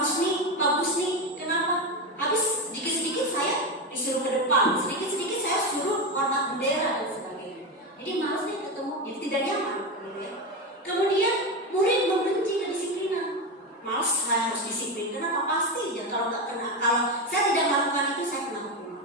Musni, kenapa? Habis sedikit-sedikit saya disuruh ke depan, sedikit-sedikit saya suruh hormat bendera dan sebagainya. Jadi malas nih ketemu, jadi tidak nyaman gitu ya. Kemudian murid membenci kedisiplinan, malas saya harus disiplin, kenapa? Pasti ya kalau saya tidak melakukan itu saya kena hukuman.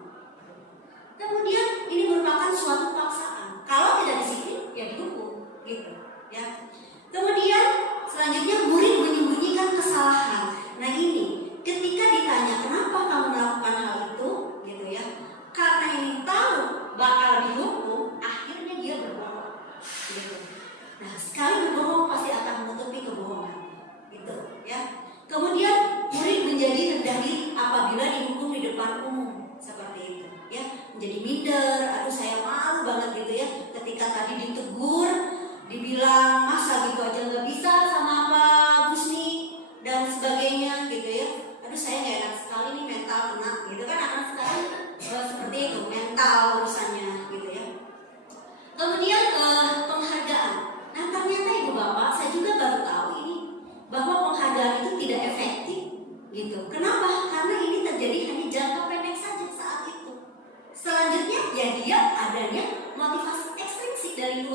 Kemudian ini merupakan suatu paksaan, kalau tidak disiplin ya dihukum gitu ya. Kemudian selanjutnya murid menyembunyikan kesalahan. Nah ini ketika ditanya kenapa kamu melakukan hal itu gitu ya, karena ini tahu bakal dihukum, akhirnya dia berbohong gitu. Nah sekali berbohong pasti akan menutupi kebohongan gitu ya. Kemudian murid menjadi rendah diri apabila dihukum di depan umum seperti itu ya, menjadi minder, aduh saya malu banget gitu ya ketika tadi ditegur di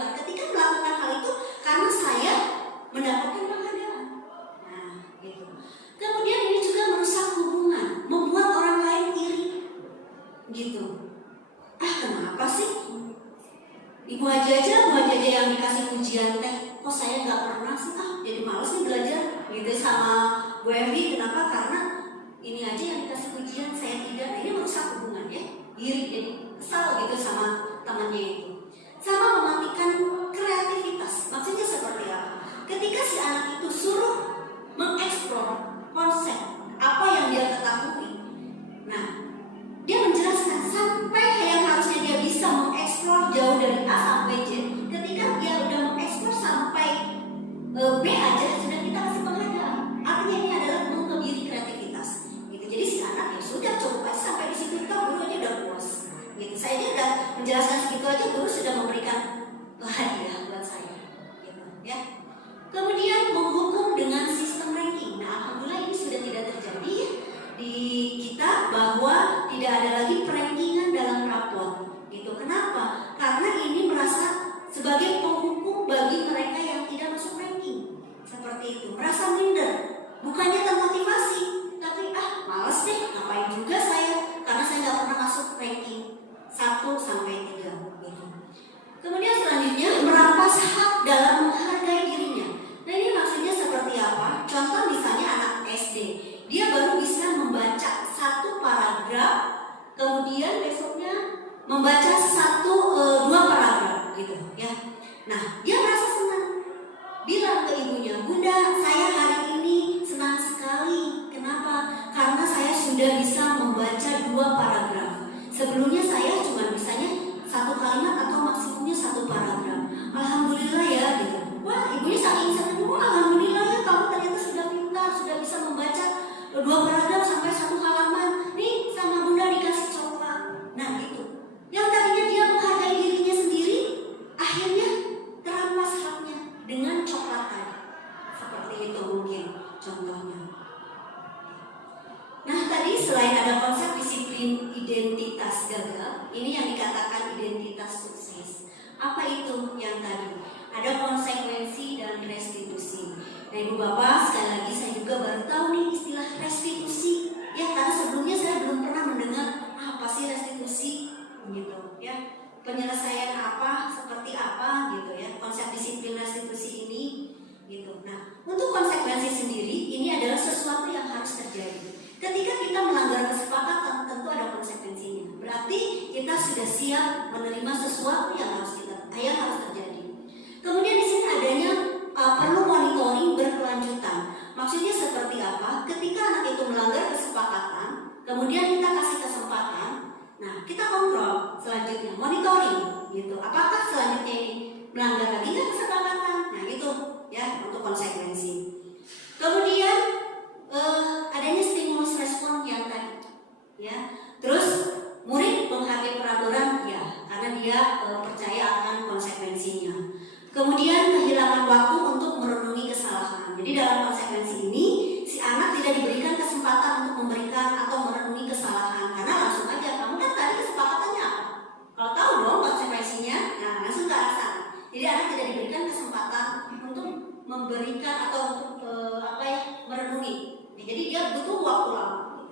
keluar ketika melakukan hal itu karena saya mendapatkan penghargaan. Nah, gitu. Kemudian ini juga merusak hubungan, membuat orang lain iri, gitu. Kenapa sih? Ibu Haji aja yang dikasih pujian teh, kok saya nggak pernah sih? Jadi males nih belajar, gitu sama Bu Evi. Kenapa? Karena ini aja yang dikasih pujian, saya tidak. Nah, ini merusak hubungan ya, iri, jadi kesal gitu sama temannya itu. Sama mematikan kreativitas. Maksudnya seperti apa? Ketika si anak itu suruh mengeksplor konsep apa yang dia ketahui, nah dia menjelaskan sampai yang harusnya dia bisa mengeksplor jauh dari A sampai Z. Ketika dia udah mengeksplor sampai B aja sudah kita kasih penghargaan. Artinya ini adalah mengebiri kreativitas. Gitu. Jadi si anak ya sudah coba sampai di situ, kita guru aja udah puas. Gitu. Saya aja udah menjelaskan segitu aja, guru sudah memberikan hadiah buat saya. Gitu. Ya. Kemudian menghukum dengan sistem ranking. Nah, alhamdulillah ini sudah tidak terjadi ya di kita, bahwa tidak ada lagi perankingan dalam rapor. Gitu. Kenapa? Karena ini merasa sebagai penghukum bagi mereka yang tidak masuk ranking. Seperti itu. Merasa minder. Bukannya termotivasi, tapi malas deh, ngapain juga saya, karena saya nggak pernah masuk ranking 1 sampai 3. Gitu. Kemudian selanjutnya merampas hak dalam menghargai dirinya. Nah, ini maksudnya seperti apa? Contoh misalnya anak SD, dia baru bisa membaca 1 paragraf, kemudian besoknya membaca 2 paragraf, gitu ya. Nah, dia merasa senang, bilang ke ibunya, "Bunda, saya hari ini senang sekali. Kenapa? Karena saya sudah bisa membaca 2 paragraf. Sebelumnya saya cuma bisanya 1 kalimat atau maksimumnya 1 paragraf. Alhamdulillah ya," gitu. Wah, ibunya saking senang, alhamdulillah ya, kamu ternyata sudah pintar, sudah bisa membaca 2 paragraf sampai 1 halaman. Nih, sama Bunda dikasih coklat. Nah, gitu. Yang tadinya dia menghargai dirinya sendiri, akhirnya terampas haknya dengan coklat tadi. Seperti itu mungkin contohnya. Nah, tadi selain ada konsep disiplin identitas gagal, ini yang dikatakan identitas sukses. Apa itu yang tadi? Ada konsekuensi dan restitusi. Nah, Ibu Bapak, sekali lagi saya juga baru tahu nih istilah restitusi. Ya, karena sebelumnya saya belum pernah mendengar apa sih restitusi, gitu ya. Penyelesaian apa, seperti apa, gitu ya. Konsep disiplin restitusi ini, gitu. Nah, untuk konsekuensi sendiri, ini adalah sesuatu yang harus terjadi. Ketika kita melanggar kesepakatan, tentu ada konsekuensinya. Berarti kita sudah siap menerima sesuatu yang harus terjadi. Kemudian di sini adanya perlu monitoring berkelanjutan. Maksudnya seperti apa? Ketika anak itu melanggar kesepakatan, kemudian kita kasih kesempatan, nah kita kontrol selanjutnya, monitoring, gitu. Apakah selanjutnya ini melanggar lagi nggak kesepakatan? Nah itu ya untuk konsekuensi. Kemudian adanya stimulus respon yang tadi, ya. Terus murid menghargai peraturan, ya, karena dia percaya akan konsekuensinya. Kemudian kehilangan waktu untuk merenungi kesalahan. Jadi dalam konsekuensi ini, si anak tidak diberikan kesempatan untuk memberikan atau merenungi kesalahan, karena langsung aja, kamu kan tadi kesepakatannya apa? Kalau tahu dong konsekuensinya, nah langsung ke arah sana. Jadi anak tidak diberikan kesempatan untuk memberikan atau untuk merenungi. Jadi dia butuh waktu lama.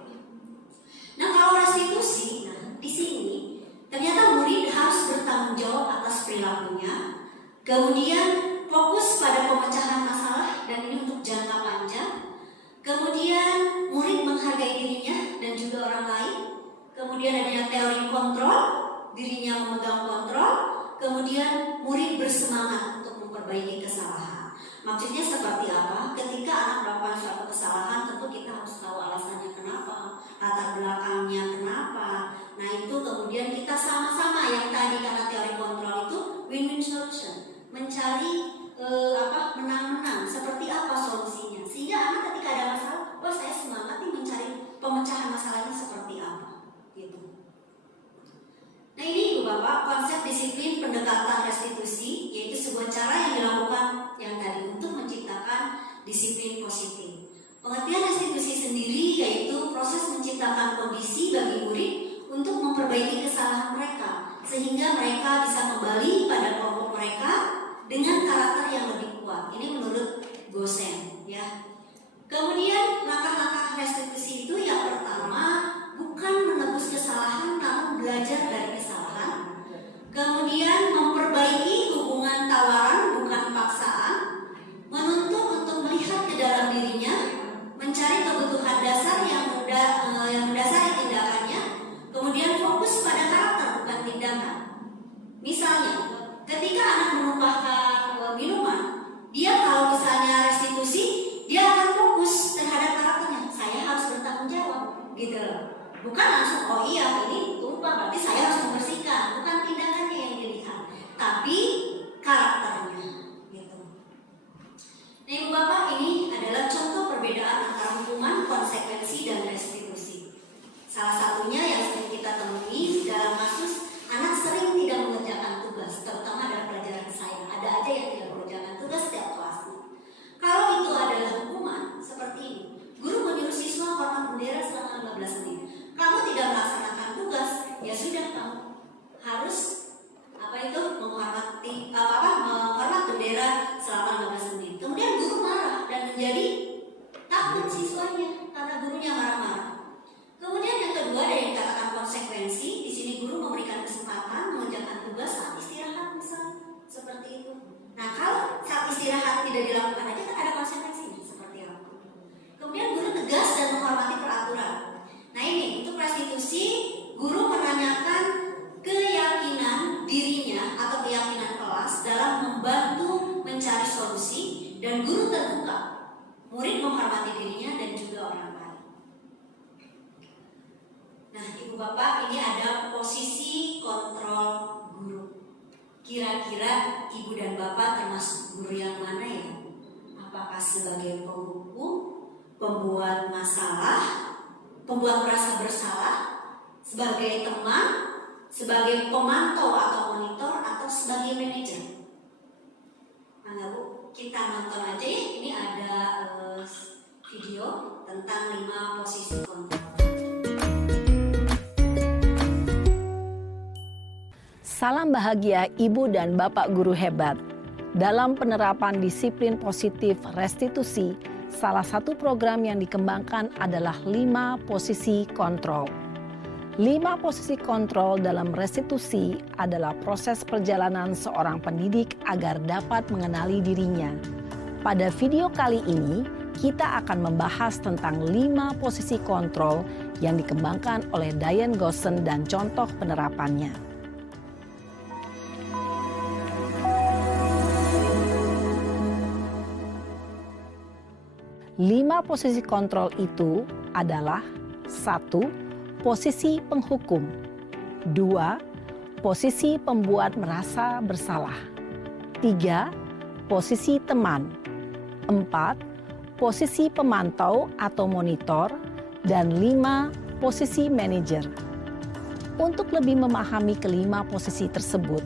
Nah, kalau restitusi, nah di sini ternyata murid harus bertanggung jawab atas perilakunya. Kemudian fokus pada pemecahan masalah, dan ini untuk jangka panjang. Kemudian murid menghargai dirinya dan juga orang lain. Kemudian adanya teori kontrol, dirinya memegang kontrol. Kemudian murid bersemangat untuk memperbaiki kesalahan. Maksudnya seperti apa? Ketika anak melakukan suatu kesalahan, tentu kita harus tahu alasannya kenapa, latar belakangnya kenapa. Nah itu kemudian kita sama-sama yang tadi karena teori kontrol itu win-win solution, mencari menang-menang, seperti apa solusinya, sehingga anak ketika ada masalah, wah saya semangat nih mencari pemecahan masalahnya seperti apa, gitu. Nah ini Ibu Bapak, konsep disiplin pendekatan restitusi, yaitu sebuah cara yang dilakukan yang tadi untuk menciptakan disiplin positif. Pengertian restitusi sendiri yaitu proses menciptakan kondisi bagi murid untuk memperbaiki kesalahan mereka, sehingga mereka bisa kembali pada kelompok mereka tawaran bukan paksaan, menuntut untuk melihat ke dalam dirinya, mencari kebutuhan dasar yang mendasari tindakannya, kemudian fokus pada karakter bukan tindakan. Misalnya, ketika anak menumpahkan minuman, dia kalau misalnya restitusi, dia akan fokus terhadap karakternya. Saya harus bertanggung jawab, gitu loh. Bukan langsung, oh iya ini tumpah, berarti saya harus membersihkan. Bukan tindakannya yang dilihat, tapi karakternya, gitu. Nah, Ibu Bapak, ini adalah contoh perbedaan antara hukuman, konsekuensi, dan restitusi. Salah satunya yang sering kita temui dalam kasus anak sering tidak mengerjakan tugas, terutama dalam pelajaran saya. Ada aja yang tidak mengerjakan tugas setiap kelasnya. Kalau itu adalah hukuman, seperti ini. Guru menyuruh siswa hormat bendera selama 15 menit. Kamu tidak melaksanakan tugas, ya sudah, kamu harus menghormat bendera selama 15 menit. Kemudian guru marah dan menjadi takut siswanya karena gurunya marah-marah. Kemudian yang kedua ada yang dikatakan konsekuensi. Di sini guru memberikan kesempatan mengerjakan tugas saat istirahat, misalnya seperti itu. Nah, kalau saat istirahat tidak dilakukan aja kan ada konsekuensinya seperti apa. Kemudian guru tegas dan menghormati peraturan. Nah, ini untuk restitusi, guru menanyakan keyakinan dirinya atau keyakinan kelas dalam membantu mencari solusi, dan guru terbuka. Murid menghormati dirinya dan juga orang lain. Nah, Ibu Bapak, ini ada posisi kontrol guru. Kira-kira Ibu dan Bapak termasuk guru yang mana ya? Apakah sebagai penghukum, pembuat masalah, pembuat merasa bersalah, sebagai teman, sebagai pemantau atau monitor, atau sebagai manajer? Mana Bu? Kita nonton aja ya. Ini ada video tentang 5 posisi kontrol. Salam bahagia Ibu dan Bapak guru hebat. Dalam penerapan disiplin positif restitusi, salah satu program yang dikembangkan adalah 5 posisi kontrol. 5 posisi kontrol dalam restitusi adalah proses perjalanan seorang pendidik agar dapat mengenali dirinya. Pada video kali ini, kita akan membahas tentang 5 posisi kontrol yang dikembangkan oleh Diane Goossen dan contoh penerapannya. 5 posisi kontrol itu adalah 1. Posisi penghukum. 2. Posisi pembuat merasa bersalah. 3. Posisi teman. 4. Posisi pemantau atau monitor. Dan 5. Posisi manajer. Untuk lebih memahami kelima posisi tersebut,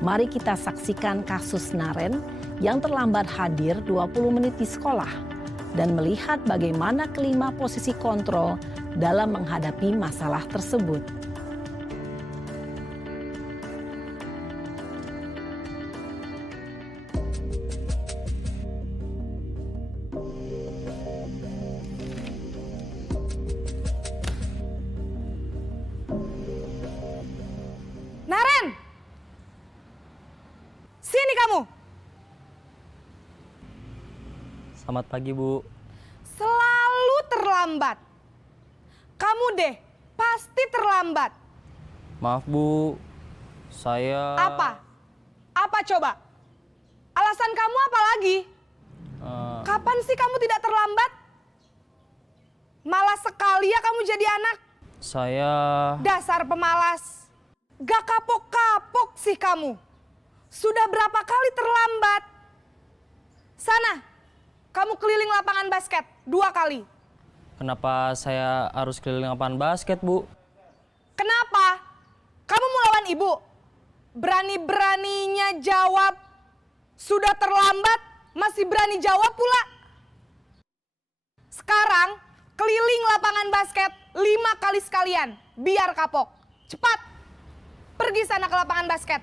mari kita saksikan kasus Naren yang terlambat hadir 20 menit di sekolah dan melihat bagaimana kelima posisi kontrol dalam menghadapi masalah tersebut. Naren! Sini kamu! Selamat pagi, Bu. Selalu terlambat. Kamu deh, pasti terlambat. Maaf, Bu. Saya... Apa? Apa coba? Alasan kamu apa lagi? Kapan sih kamu tidak terlambat? Malas sekali ya kamu jadi anak. Saya... Dasar pemalas. Gak kapok-kapok sih kamu. Sudah berapa kali terlambat? Sana. Kamu keliling lapangan basket 2 kali. Kenapa saya harus keliling lapangan basket, Bu? Kenapa? Kamu mau lawan ibu? Berani-beraninya jawab. Sudah terlambat, masih berani jawab pula. Sekarang, keliling lapangan basket 5 kali sekalian. Biar kapok. Cepat. Pergi sana ke lapangan basket.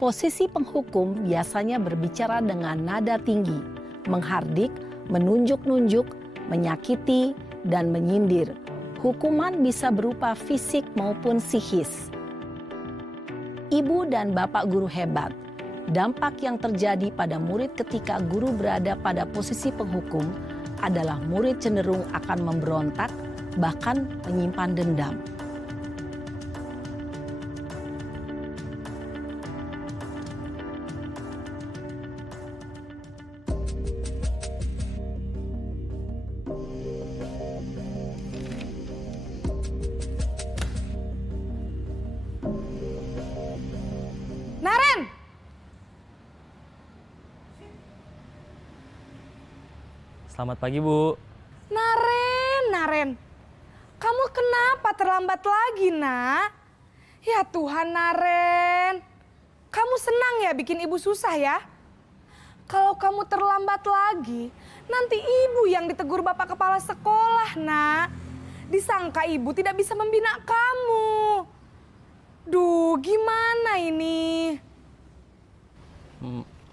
Posisi penghukum biasanya berbicara dengan nada tinggi, menghardik, menunjuk-nunjuk, menyakiti, dan menyindir. Hukuman bisa berupa fisik maupun psikis. Ibu dan bapak guru hebat. Dampak yang terjadi pada murid ketika guru berada pada posisi penghukum adalah murid cenderung akan memberontak, bahkan menyimpan dendam. Naren! Selamat pagi, Bu. Naren. Kamu kenapa terlambat lagi, Nak? Ya Tuhan, Naren. Kamu senang ya bikin ibu susah ya? Kalau kamu terlambat lagi, nanti ibu yang ditegur bapak kepala sekolah, Nak. Disangka ibu tidak bisa membina kamu. Duh, gimana ini?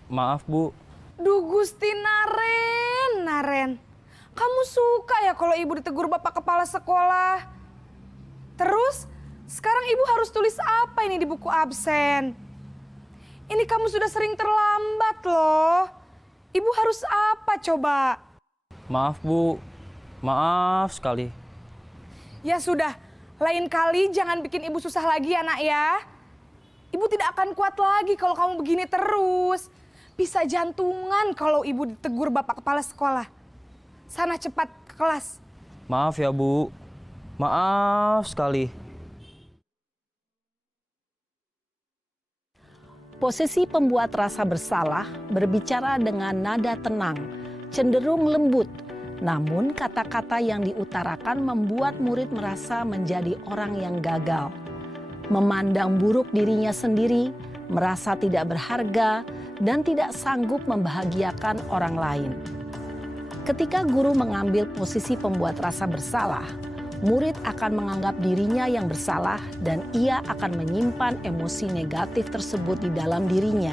Maaf, Bu. Duh Gusti Naren. Kamu suka ya kalau ibu ditegur bapak kepala sekolah? Terus, sekarang ibu harus tulis apa ini di buku absen? Ini kamu sudah sering terlambat loh. Ibu harus apa coba? Maaf, Bu. Maaf sekali. Ya sudah, lain kali jangan bikin ibu susah lagi ya, Nak ya. Ibu tidak akan kuat lagi kalau kamu begini terus. Bisa jantungan kalau ibu ditegur bapak kepala sekolah. Sana cepat ke kelas. Maaf ya, Bu. Maaf sekali. Posisi pembuat rasa bersalah berbicara dengan nada tenang, cenderung lembut. Namun kata-kata yang diutarakan membuat murid merasa menjadi orang yang gagal. Memandang buruk dirinya sendiri, merasa tidak berharga, dan tidak sanggup membahagiakan orang lain. Ketika guru mengambil posisi pembuat rasa bersalah, murid akan menganggap dirinya yang bersalah dan ia akan menyimpan emosi negatif tersebut di dalam dirinya.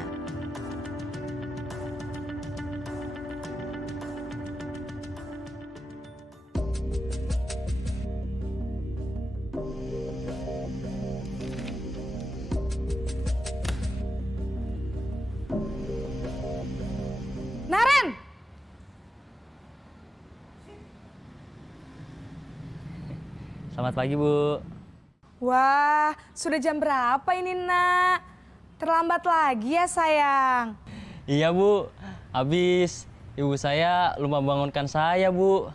Naren! Selamat pagi, Bu. Wah, sudah jam berapa ini, Nak? Terlambat lagi ya, sayang? Iya, Bu. Habis ibu saya lupa bangunkan saya, Bu.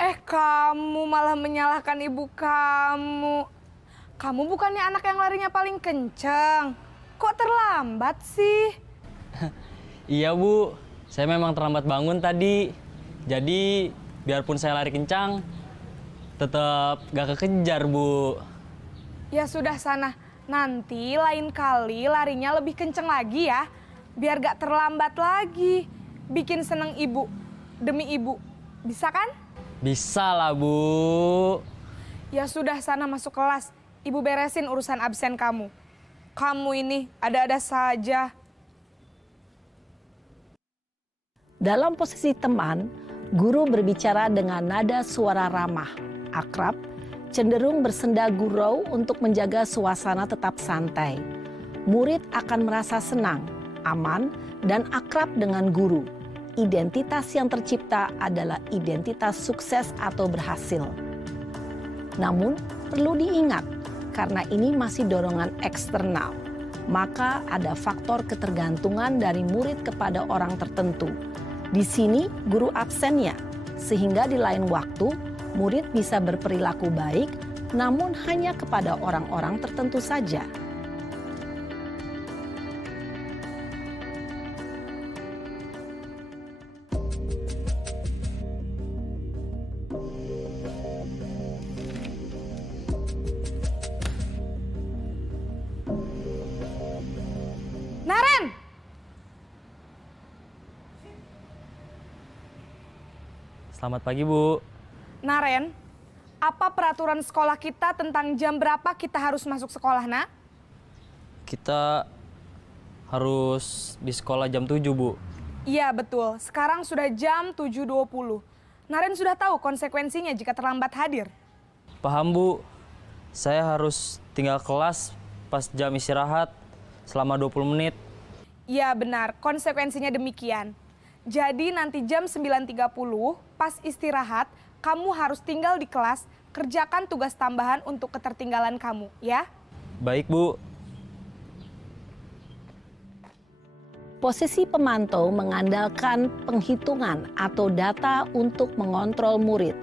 Kamu malah menyalahkan ibu kamu. Kamu bukannya anak yang larinya paling kenceng. Kok terlambat sih? Iya, Bu. Saya memang terlambat bangun tadi. Jadi, biarpun saya lari kencang, tetap gak kekejar, Bu. Ya sudah sana, nanti lain kali larinya lebih kenceng lagi ya. Biar gak terlambat lagi. Bikin seneng ibu, demi ibu. Bisa kan? Bisa lah, Bu. Ya sudah sana masuk kelas. Ibu beresin urusan absen kamu. Kamu ini ada-ada saja. Dalam posisi teman, guru berbicara dengan nada suara ramah, akrab, cenderung bersenda gurau untuk menjaga suasana tetap santai. Murid akan merasa senang, aman, dan akrab dengan guru. Identitas yang tercipta adalah identitas sukses atau berhasil. Namun, perlu diingat, karena ini masih dorongan eksternal, maka ada faktor ketergantungan dari murid kepada orang tertentu. Di sini guru absennya, sehingga di lain waktu murid bisa berperilaku baik, namun hanya kepada orang-orang tertentu saja. Naren! Selamat pagi, Bu. Naren, apa peraturan sekolah kita tentang jam berapa kita harus masuk sekolah, Nak? Kita harus di sekolah jam 7, Bu. Iya, betul. Sekarang sudah jam 7.20. Naren sudah tahu konsekuensinya jika terlambat hadir. Paham, Bu. Saya harus tinggal kelas pas jam istirahat selama 20 menit. Iya benar, konsekuensinya demikian. Jadi nanti jam 9.30 pas istirahat, kamu harus tinggal di kelas, kerjakan tugas tambahan untuk ketertinggalan kamu, ya. Baik, Bu. Posisi pemantau mengandalkan penghitungan atau data untuk mengontrol murid.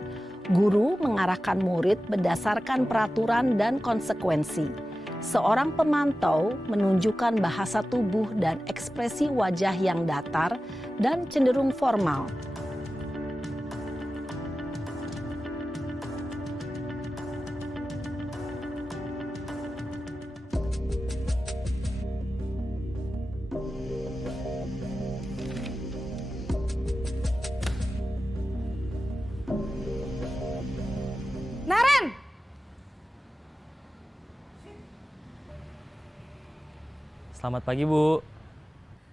Guru mengarahkan murid berdasarkan peraturan dan konsekuensi. Seorang pemantau menunjukkan bahasa tubuh dan ekspresi wajah yang datar dan cenderung formal. Naren! Selamat pagi, Bu.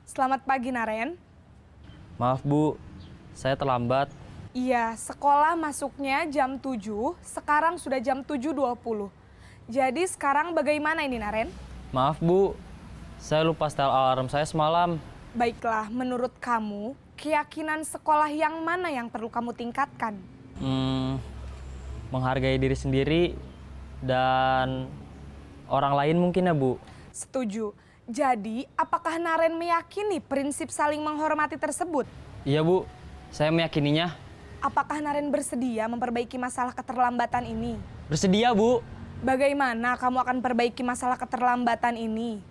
Selamat pagi, Naren. Maaf, Bu. Saya terlambat. Iya, sekolah masuknya jam 7, sekarang sudah jam 7.20. Jadi sekarang bagaimana ini, Naren? Maaf, Bu. Saya lupa setel alarm saya semalam. Baiklah, menurut kamu, keyakinan sekolah yang mana yang perlu kamu tingkatkan? Menghargai diri sendiri dan orang lain mungkin ya, Bu. Setuju. Jadi, apakah Naren meyakini prinsip saling menghormati tersebut? Iya, Bu. Saya meyakininya. Apakah Naren bersedia memperbaiki masalah keterlambatan ini? Bersedia, Bu. Bagaimana kamu akan perbaiki masalah keterlambatan ini?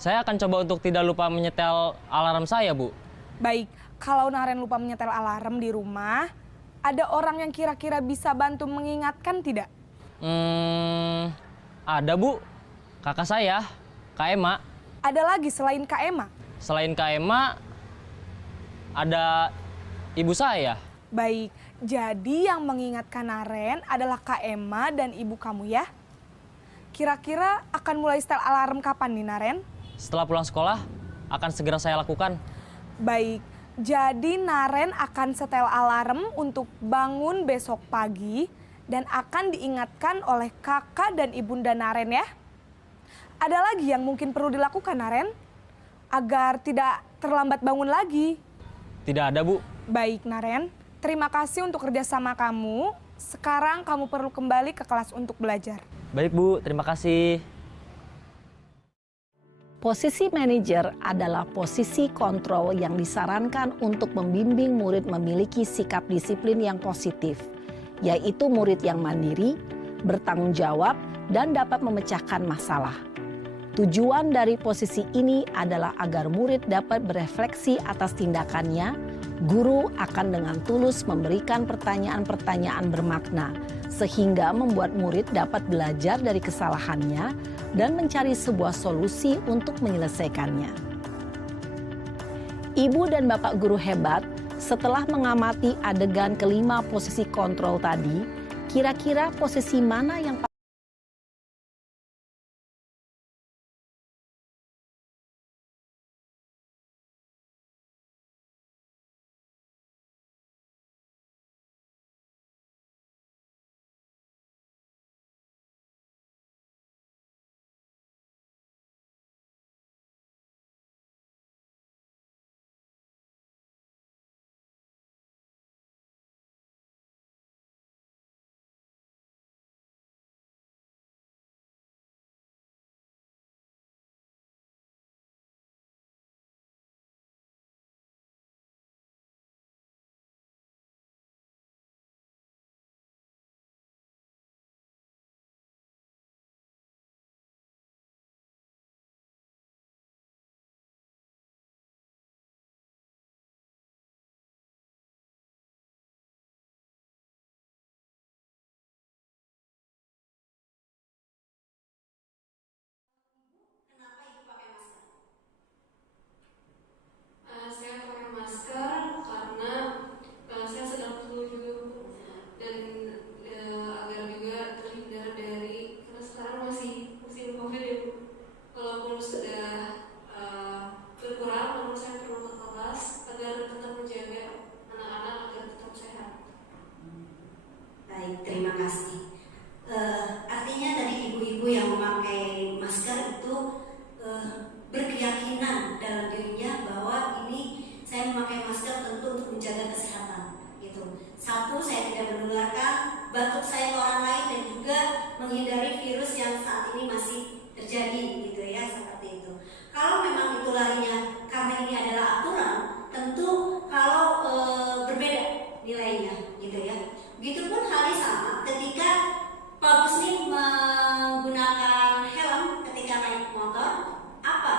Saya akan coba untuk tidak lupa menyetel alarm saya, Bu. Baik, kalau Naren lupa menyetel alarm di rumah, ada orang yang kira-kira bisa bantu mengingatkan tidak? Ada, Bu. Kakak saya, Kak Ema. Ada lagi selain Kak Ema? Selain Kak Ema, ada ibu saya. Baik, jadi yang mengingatkan Naren adalah Kak Ema dan ibu kamu ya? Kira-kira akan mulai setel alarm kapan nih, Naren? Setelah pulang sekolah, akan segera saya lakukan. Baik, jadi Naren akan setel alarm untuk bangun besok pagi dan akan diingatkan oleh kakak dan ibunda Naren ya. Ada lagi yang mungkin perlu dilakukan, Naren? Agar tidak terlambat bangun lagi. Tidak ada, Bu. Baik, Naren. Terima kasih untuk kerjasama kamu. Sekarang kamu perlu kembali ke kelas untuk belajar. Baik, Bu. Terima kasih. Posisi manajer adalah posisi kontrol yang disarankan untuk membimbing murid memiliki sikap disiplin yang positif, yaitu murid yang mandiri, bertanggung jawab, dan dapat memecahkan masalah. Tujuan dari posisi ini adalah agar murid dapat berefleksi atas tindakannya. Guru akan dengan tulus memberikan pertanyaan-pertanyaan bermakna, sehingga membuat murid dapat belajar dari kesalahannya dan mencari sebuah solusi untuk menyelesaikannya. Ibu dan Bapak guru hebat, setelah mengamati adegan kelima posisi kontrol tadi, kira-kira posisi mana yang menghindari virus yang saat ini masih terjadi gitu ya, seperti itu. Kalau memang itu larinya karena ini adalah aturan, tentu kalau berbeda nilainya gitu ya. Begitupun halnya sama ketika Pak Gusni menggunakan helm ketika naik motor, apa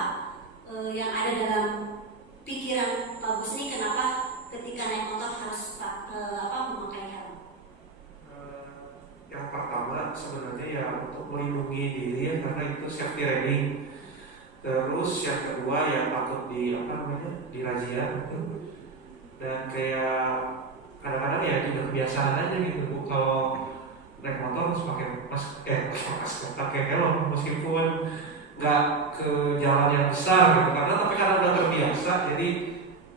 yang ada dalam pikiran Pak Gusni kenapa ketika naik motor harus memakai helm? Yang pertama sebenarnya ya untuk melindungi diri ya, karena itu safety riding. Terus yang kedua ya takut dirazia gitu. Dan kayak kadang-kadang ya itu udah kebiasaan aja gitu. Kalau naik motor harus pakai helm meskipun nggak ke jalan yang besar gitu, tapi karena udah terbiasa jadi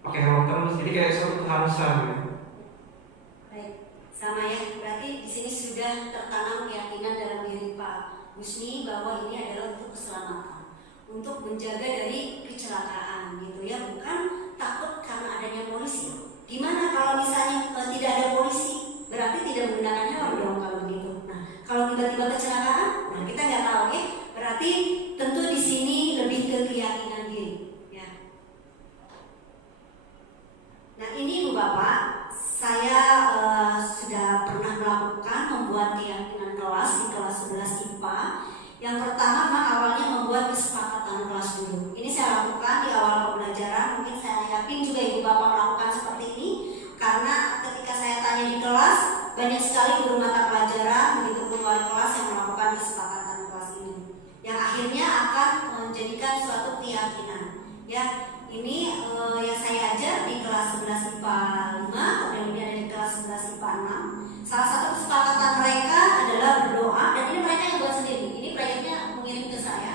pakai helm terus, jadi kayak suatu keharusan gitu. Baik, sama ya, berarti di sini sudah tertanam keyakinan dalam diri Pak Gusni bahwa ini adalah untuk keselamatan, untuk menjaga dari kecelakaan gitu ya, bukan takut karena adanya polisi. Gimana kalau misalnya tidak ada polisi, berarti tidak menggunakan helm dong kalau begitu. Nah, kalau tiba-tiba kecelakaan, nah kita nggak tahu ya. Berarti tentu di sini lebih ke keyakinan diri. Ya. Nah ini Ibu Bapak, saya sudah pernah melakukan membuat keyakinan kelas di kelas 11 IPA. Yang pertama awalnya membuat kesepakatan kelas dulu. Ini saya lakukan di awal pembelajaran. Mungkin saya yakin juga Ibu Bapak melakukan seperti ini, karena ketika saya tanya di kelas, banyak sekali guru mata pelajaran, begitupun wali kelas yang melakukan kesepakatan kelas ini, yang akhirnya akan menjadikan suatu keyakinan. Ya, ini yang saya ajar di kelas 11 IPA 5, kemudian ada di kelas 11 IPA 6. Salah satu kesepakatan mereka adalah berdoa, dan ini mereka yang buat sendiri. Ini proyeknya mengirim ke saya.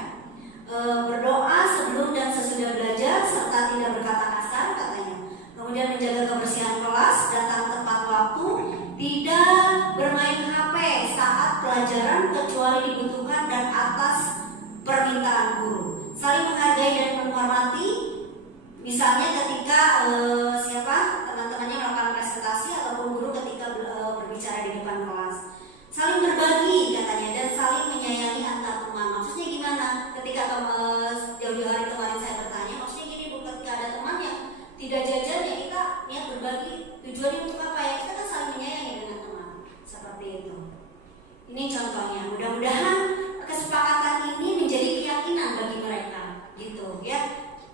Berdoa sebelum dan sesudah belajar serta tidak berkata kasar katanya. Kemudian menjaga kebersihan kelas, datang tepat waktu, tidak bermain HP saat pelajaran kecuali dibutuhkan dan atas permintaan guru. Saling menghargai dan menghormati. Misalnya ketika teman-temannya melakukan presentasi ataupun guru ketika berbicara di depan kelas. Saling berbagi katanya dan saling menyayangi antar teman. Maksudnya gimana? Ketika jauh-jauh hari kemarin saya bertanya, maksudnya gini Bu, ketika ada teman yang tidak jajan ya kita niat berbagi. Tujuannya untuk apa ya? Kita kan saling menyayangi dengan teman. Seperti itu. Ini contohnya. Mudah-mudahan kesepakatan ini menjadi keyakinan bagi mereka, gitu ya.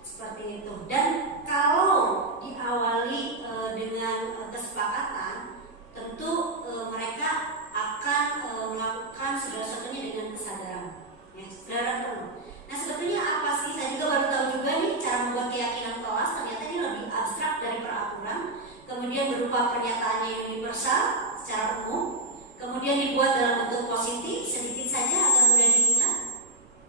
Seperti itu. Dan kalau diawali dengan kesepakatan, tentu mereka akan melakukan segala-sesuatunya dengan kesadaran, ya, kesadaran penuh. Nah sebetulnya apa sih? Saya juga baru tahu juga nih cara membuat keyakinan kelas. Ternyata ini lebih abstrak dari peraturan. Kemudian berupa pernyataannya yang universal secara umum. Kemudian dibuat dalam bentuk positif, sedikit saja agar mudah diingat.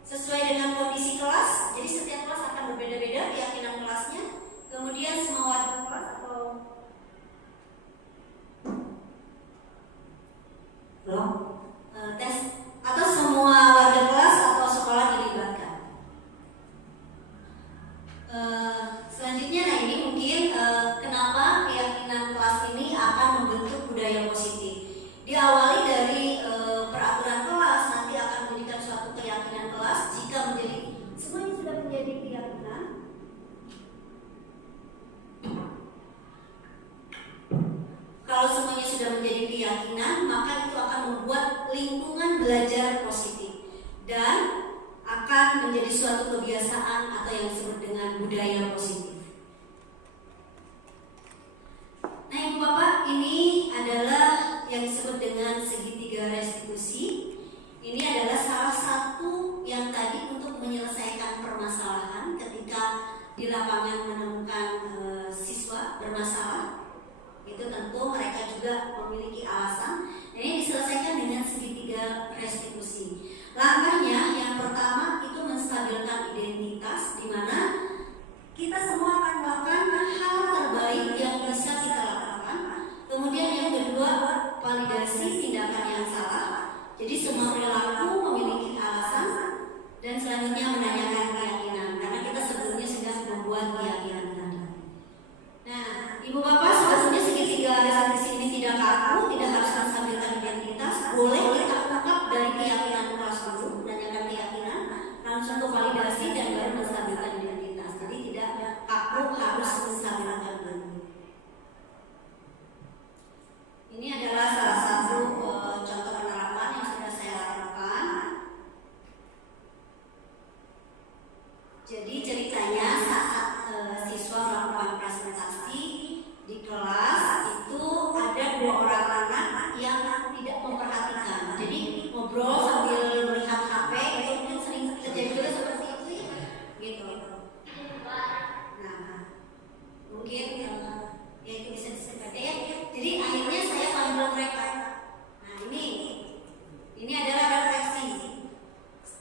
Sesuai dengan kondisi kelas, jadi setiap kelas akan berbeda-beda keyakinan kelasnya. Kemudian semua warga kelas atau semua warga kelas atau sekolah dilibatkan. Selanjutnya, nah ini mungkin kenapa keyakinan kelas ini akan membentuk budaya positif. Diawali dari peraturan kelas, nanti akan menjadikan suatu keyakinan kelas. Jika semuanya sudah menjadi keyakinan, kalau semuanya sudah menjadi keyakinan, maka itu akan membuat lingkungan belajar positif dan akan menjadi suatu kebiasaan atau yang disebut dengan budaya positif. Nah Ibu Bapak, ini adalah yang disebut dengan segitiga restitusi. Ini adalah salah satu yang tadi untuk menyelesaikan permasalahan ketika di lapangan menemukan siswa bermasalah. Itu tentu mereka juga memiliki alasan. Dan ini diselesaikan dengan segitiga restitusi. Langkahnya yang pertama itu menstabilkan identitas, di mana kita semua akan melakukan hal terbaik yang bisa kita lakukan. Kemudian yang kedua, validasi tindakan yang salah. Jadi semua perilaku memiliki alasan. Dan selanjutnya menanyakan keyakinan, karena kita sebelumnya sudah membuat keyakinan tadi. Nah, Ibu Bapak, sebetulnya segitiga restitusi ini tidak kaku, tidak harus menstabilkan identitas. Boleh kita ungkap dari keyakinan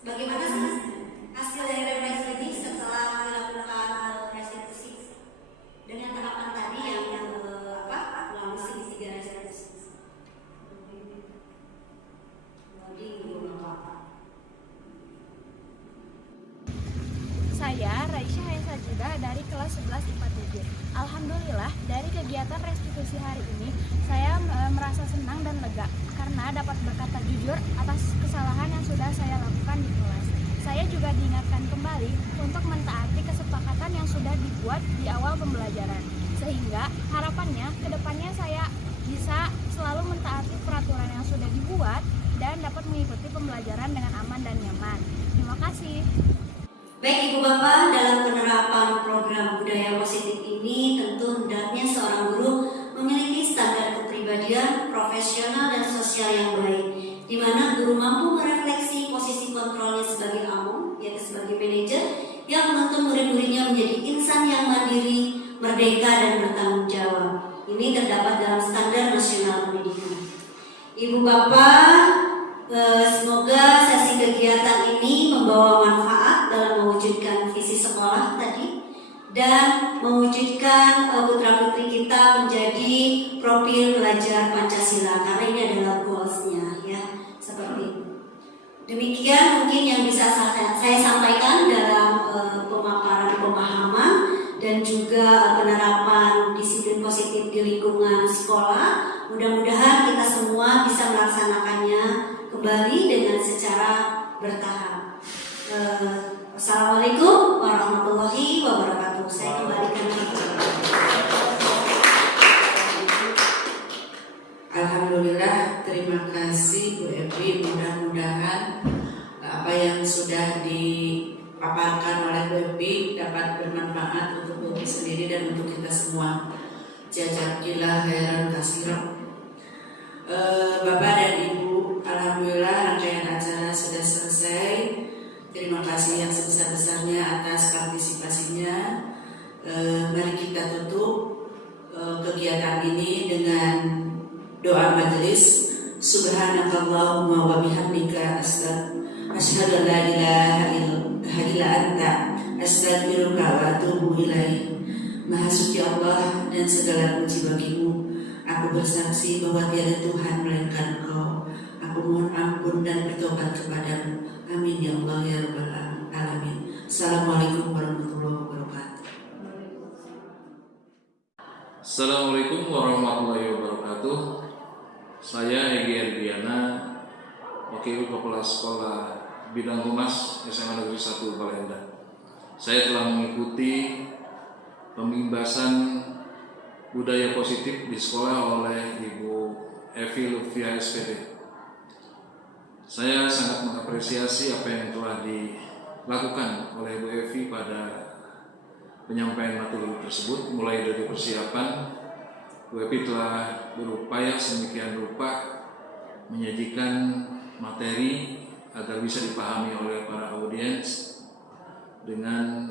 Bagaimana hasil dari refleksi ini setelah dilakukan restitusi dengan tahapan tadi yang ulang isi 3 restitusi? Saya Raisyah Hayasajuda dari kelas 11 IPA 7. Alhamdulillah dari kegiatan restitusi hari ini saya merasa senang dan lega karena dapat berkata jujur atas kesalahan yang sudah saya lakukan di kelas. Saya juga diingatkan kembali untuk mentaati kesepakatan yang sudah dibuat di awal pembelajaran. Sehingga harapannya kedepannya saya bisa selalu mentaati peraturan yang sudah dibuat dan dapat mengikuti pembelajaran dengan aman dan nyaman. Terima kasih. Baik Ibu Bapak, dalam penerapan program budaya positif ini tentu hendaknya seorang guru memiliki standar kepribadian, profesional dan sosial yang baik, di mana guru mampu merefleksi posisi kontrolnya sebagai AMO, yaitu sebagai manajer, yang menuntun murid-muridnya menjadi insan yang mandiri, merdeka dan bertanggung jawab. Ini terdapat dalam standar nasional pendidikan. Ibu Bapak, semoga sesi kegiatan ini membawa manfaat dalam mewujudkan visi sekolah tadi dan mewujudkan putra-putri kita menjadi profil pelajar Pancasila, karena ini adalah goals-nya ya, seperti itu. Demikian mungkin yang bisa saya sampaikan dalam pemaparan pemahaman dan juga penerapan disiplin positif di lingkungan sekolah. Mudah-mudahan kita semua bisa melaksanakannya kembali dengan secara bertahap. Assalamualaikum warahmatullahi wabarakatuh. Saya kembalikan lagi. Alhamdulillah, terima kasih Bu Evi. Mudah-mudahan apa yang sudah dipaparkan oleh Bu Evi dapat bermanfaat untuk Bu Evi sendiri dan untuk kita semua. Jazakillah khairan katsiran. Bapak dan Ibu, alhamdulillah rangkaian acara sudah selesai. Terima kasih yang sebesar-besarnya atas partisipasinya. Mari kita tutup kegiatan ini dengan doa majelis. Subhanakallahumma wa bihamdika asyhadu an la ilaha illa anta astaghfiruka wa atubu ilaik. Maha suci Allah dan segala puji bagimu. Aku bersaksi bahwa tiada Tuhan melainkan Engkau. Aku mohon ampun dan bertobat kepadamu. Amin ya Allah ya Rabbal Alamin. Assalamualaikum warahmatullahi wabarakatuh. Assalamualaikum warahmatullahi wabarakatuh. Saya Egy Ardiana, Wakil Kepala Sekolah Bidang Humas SMA Negeri 1 Balenda. Saya telah mengikuti pembimbingan budaya positif di sekolah oleh Ibu Evi Lutfia SPD. Saya sangat mengapresiasi apa yang telah dilakukan oleh Bu Evi pada penyampaian materi tersebut. Mulai dari persiapan, Bu Evi telah berupaya sedemikian rupa menyajikan materi agar bisa dipahami oleh para audiens dengan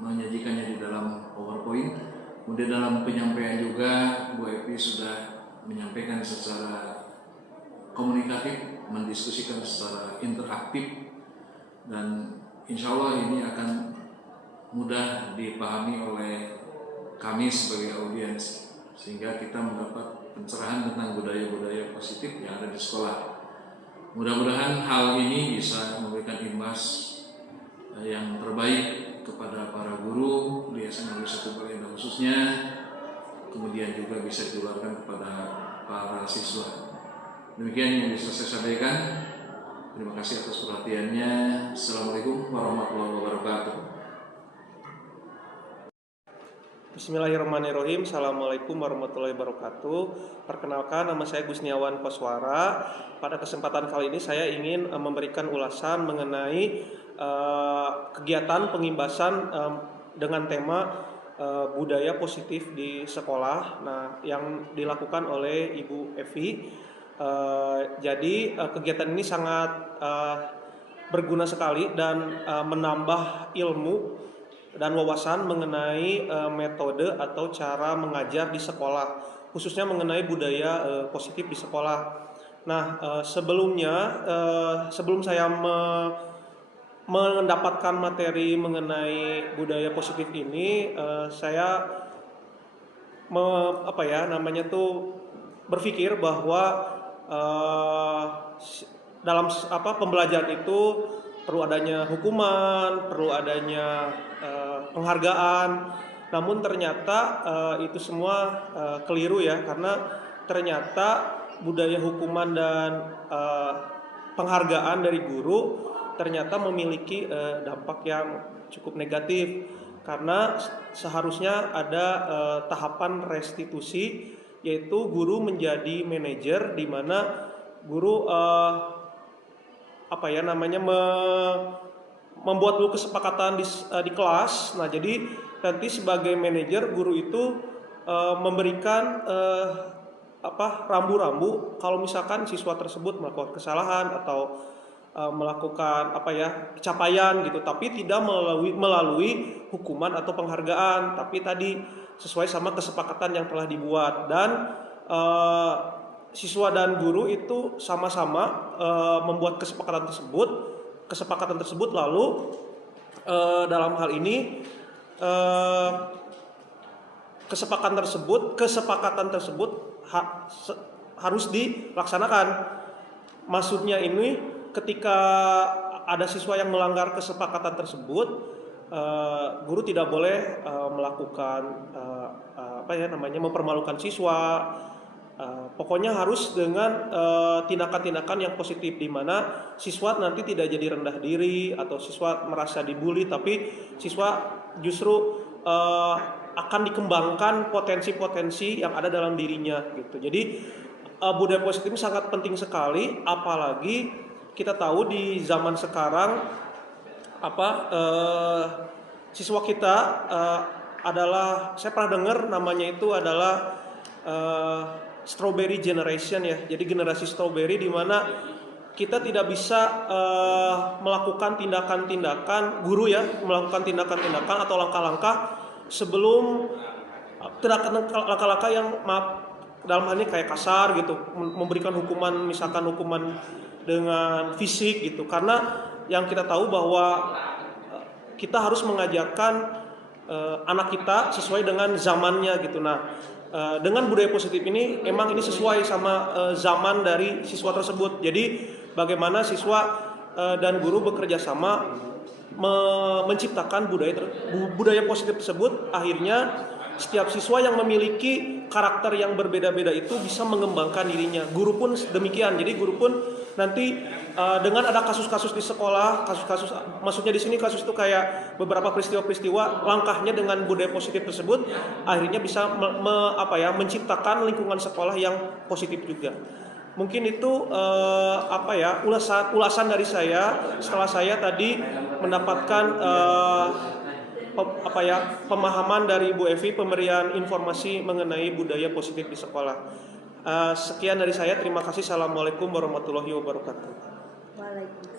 menyajikannya di dalam PowerPoint. Kemudian dalam penyampaian juga Bu Evi sudah menyampaikan secara komunikatif, mendiskusikan secara interaktif, dan insya Allah ini akan mudah dipahami oleh kami sebagai audiens, sehingga kita mendapat pencerahan tentang budaya-budaya positif yang ada di sekolah. Mudah-mudahan hal ini bisa memberikan imbas yang terbaik kepada para guru di SMA Negeri 1 Balenda khususnya, kemudian juga bisa ditularkan kepada para siswa. Demikian yang bisa saya sampaikan. Terima kasih atas perhatiannya. Assalamualaikum warahmatullahi wabarakatuh. Bismillahirrahmanirrahim. Assalamualaikum warahmatullahi wabarakatuh. Perkenalkan, nama saya Gusniawan Koswara. Pada kesempatan kali ini saya ingin memberikan ulasan mengenai kegiatan pengimbasan dengan tema budaya positif di sekolah. Nah, yang dilakukan oleh Ibu Evi. Jadi kegiatan ini sangat berguna sekali dan menambah ilmu dan wawasan mengenai metode atau cara mengajar di sekolah, khususnya mengenai budaya positif di sekolah. Nah, sebelum saya mendapatkan materi mengenai budaya positif ini, saya berpikir bahwa dalam pembelajaran itu perlu adanya hukuman, perlu adanya penghargaan. Namun ternyata itu semua keliru ya, karena ternyata budaya hukuman dan penghargaan dari guru ternyata memiliki dampak yang cukup negatif, karena seharusnya ada tahapan restitusi, yaitu guru menjadi manajer di mana guru membuat dulu kesepakatan di kelas. Nah, jadi nanti sebagai manajer guru itu memberikan rambu-rambu kalau misalkan siswa tersebut melakukan kesalahan atau melakukan pencapaian gitu, tapi tidak melalui hukuman atau penghargaan, tapi tadi sesuai sama kesepakatan yang telah dibuat. Dan siswa dan guru itu sama-sama membuat kesepakatan tersebut lalu dalam hal ini kesepakatan tersebut harus dilaksanakan. Maksudnya ini, ketika ada siswa yang melanggar kesepakatan tersebut, guru tidak boleh melakukan mempermalukan siswa. Pokoknya harus dengan tindakan-tindakan yang positif, di mana siswa nanti tidak jadi rendah diri atau siswa merasa dibully, tapi siswa justru akan dikembangkan potensi-potensi yang ada dalam dirinya gitu. Jadi budaya positif ini sangat penting sekali, apalagi kita tahu di zaman sekarang siswa kita adalah, saya pernah dengar namanya itu adalah strawberry generation ya. Jadi generasi strawberry, di mana kita tidak bisa melakukan tindakan-tindakan, guru ya melakukan tindakan-tindakan atau langkah-langkah sebelum langkah-langkah yang dalam hal ini kayak kasar gitu, memberikan hukuman, misalkan hukuman dengan fisik gitu. Karena yang kita tahu bahwa kita harus mengajarkan anak kita sesuai dengan zamannya gitu. Nah, dengan budaya positif ini emang ini sesuai sama zaman dari siswa tersebut. Jadi bagaimana siswa dan guru bekerja sama menciptakan budaya positif tersebut, akhirnya setiap siswa yang memiliki karakter yang berbeda-beda itu bisa mengembangkan dirinya. Guru pun demikian. Jadi guru pun nanti dengan ada kasus-kasus di sekolah, maksudnya di sini kasus itu kayak beberapa peristiwa-peristiwa, langkahnya dengan budaya positif tersebut akhirnya bisa menciptakan lingkungan sekolah yang positif juga. Mungkin itu ulasan dari saya setelah saya tadi mendapatkan pemahaman dari Bu Evi, pemberian informasi mengenai budaya positif di sekolah. Sekian dari saya, terima kasih. Assalamualaikum warahmatullahi wabarakatuh. Waalaikumsalam.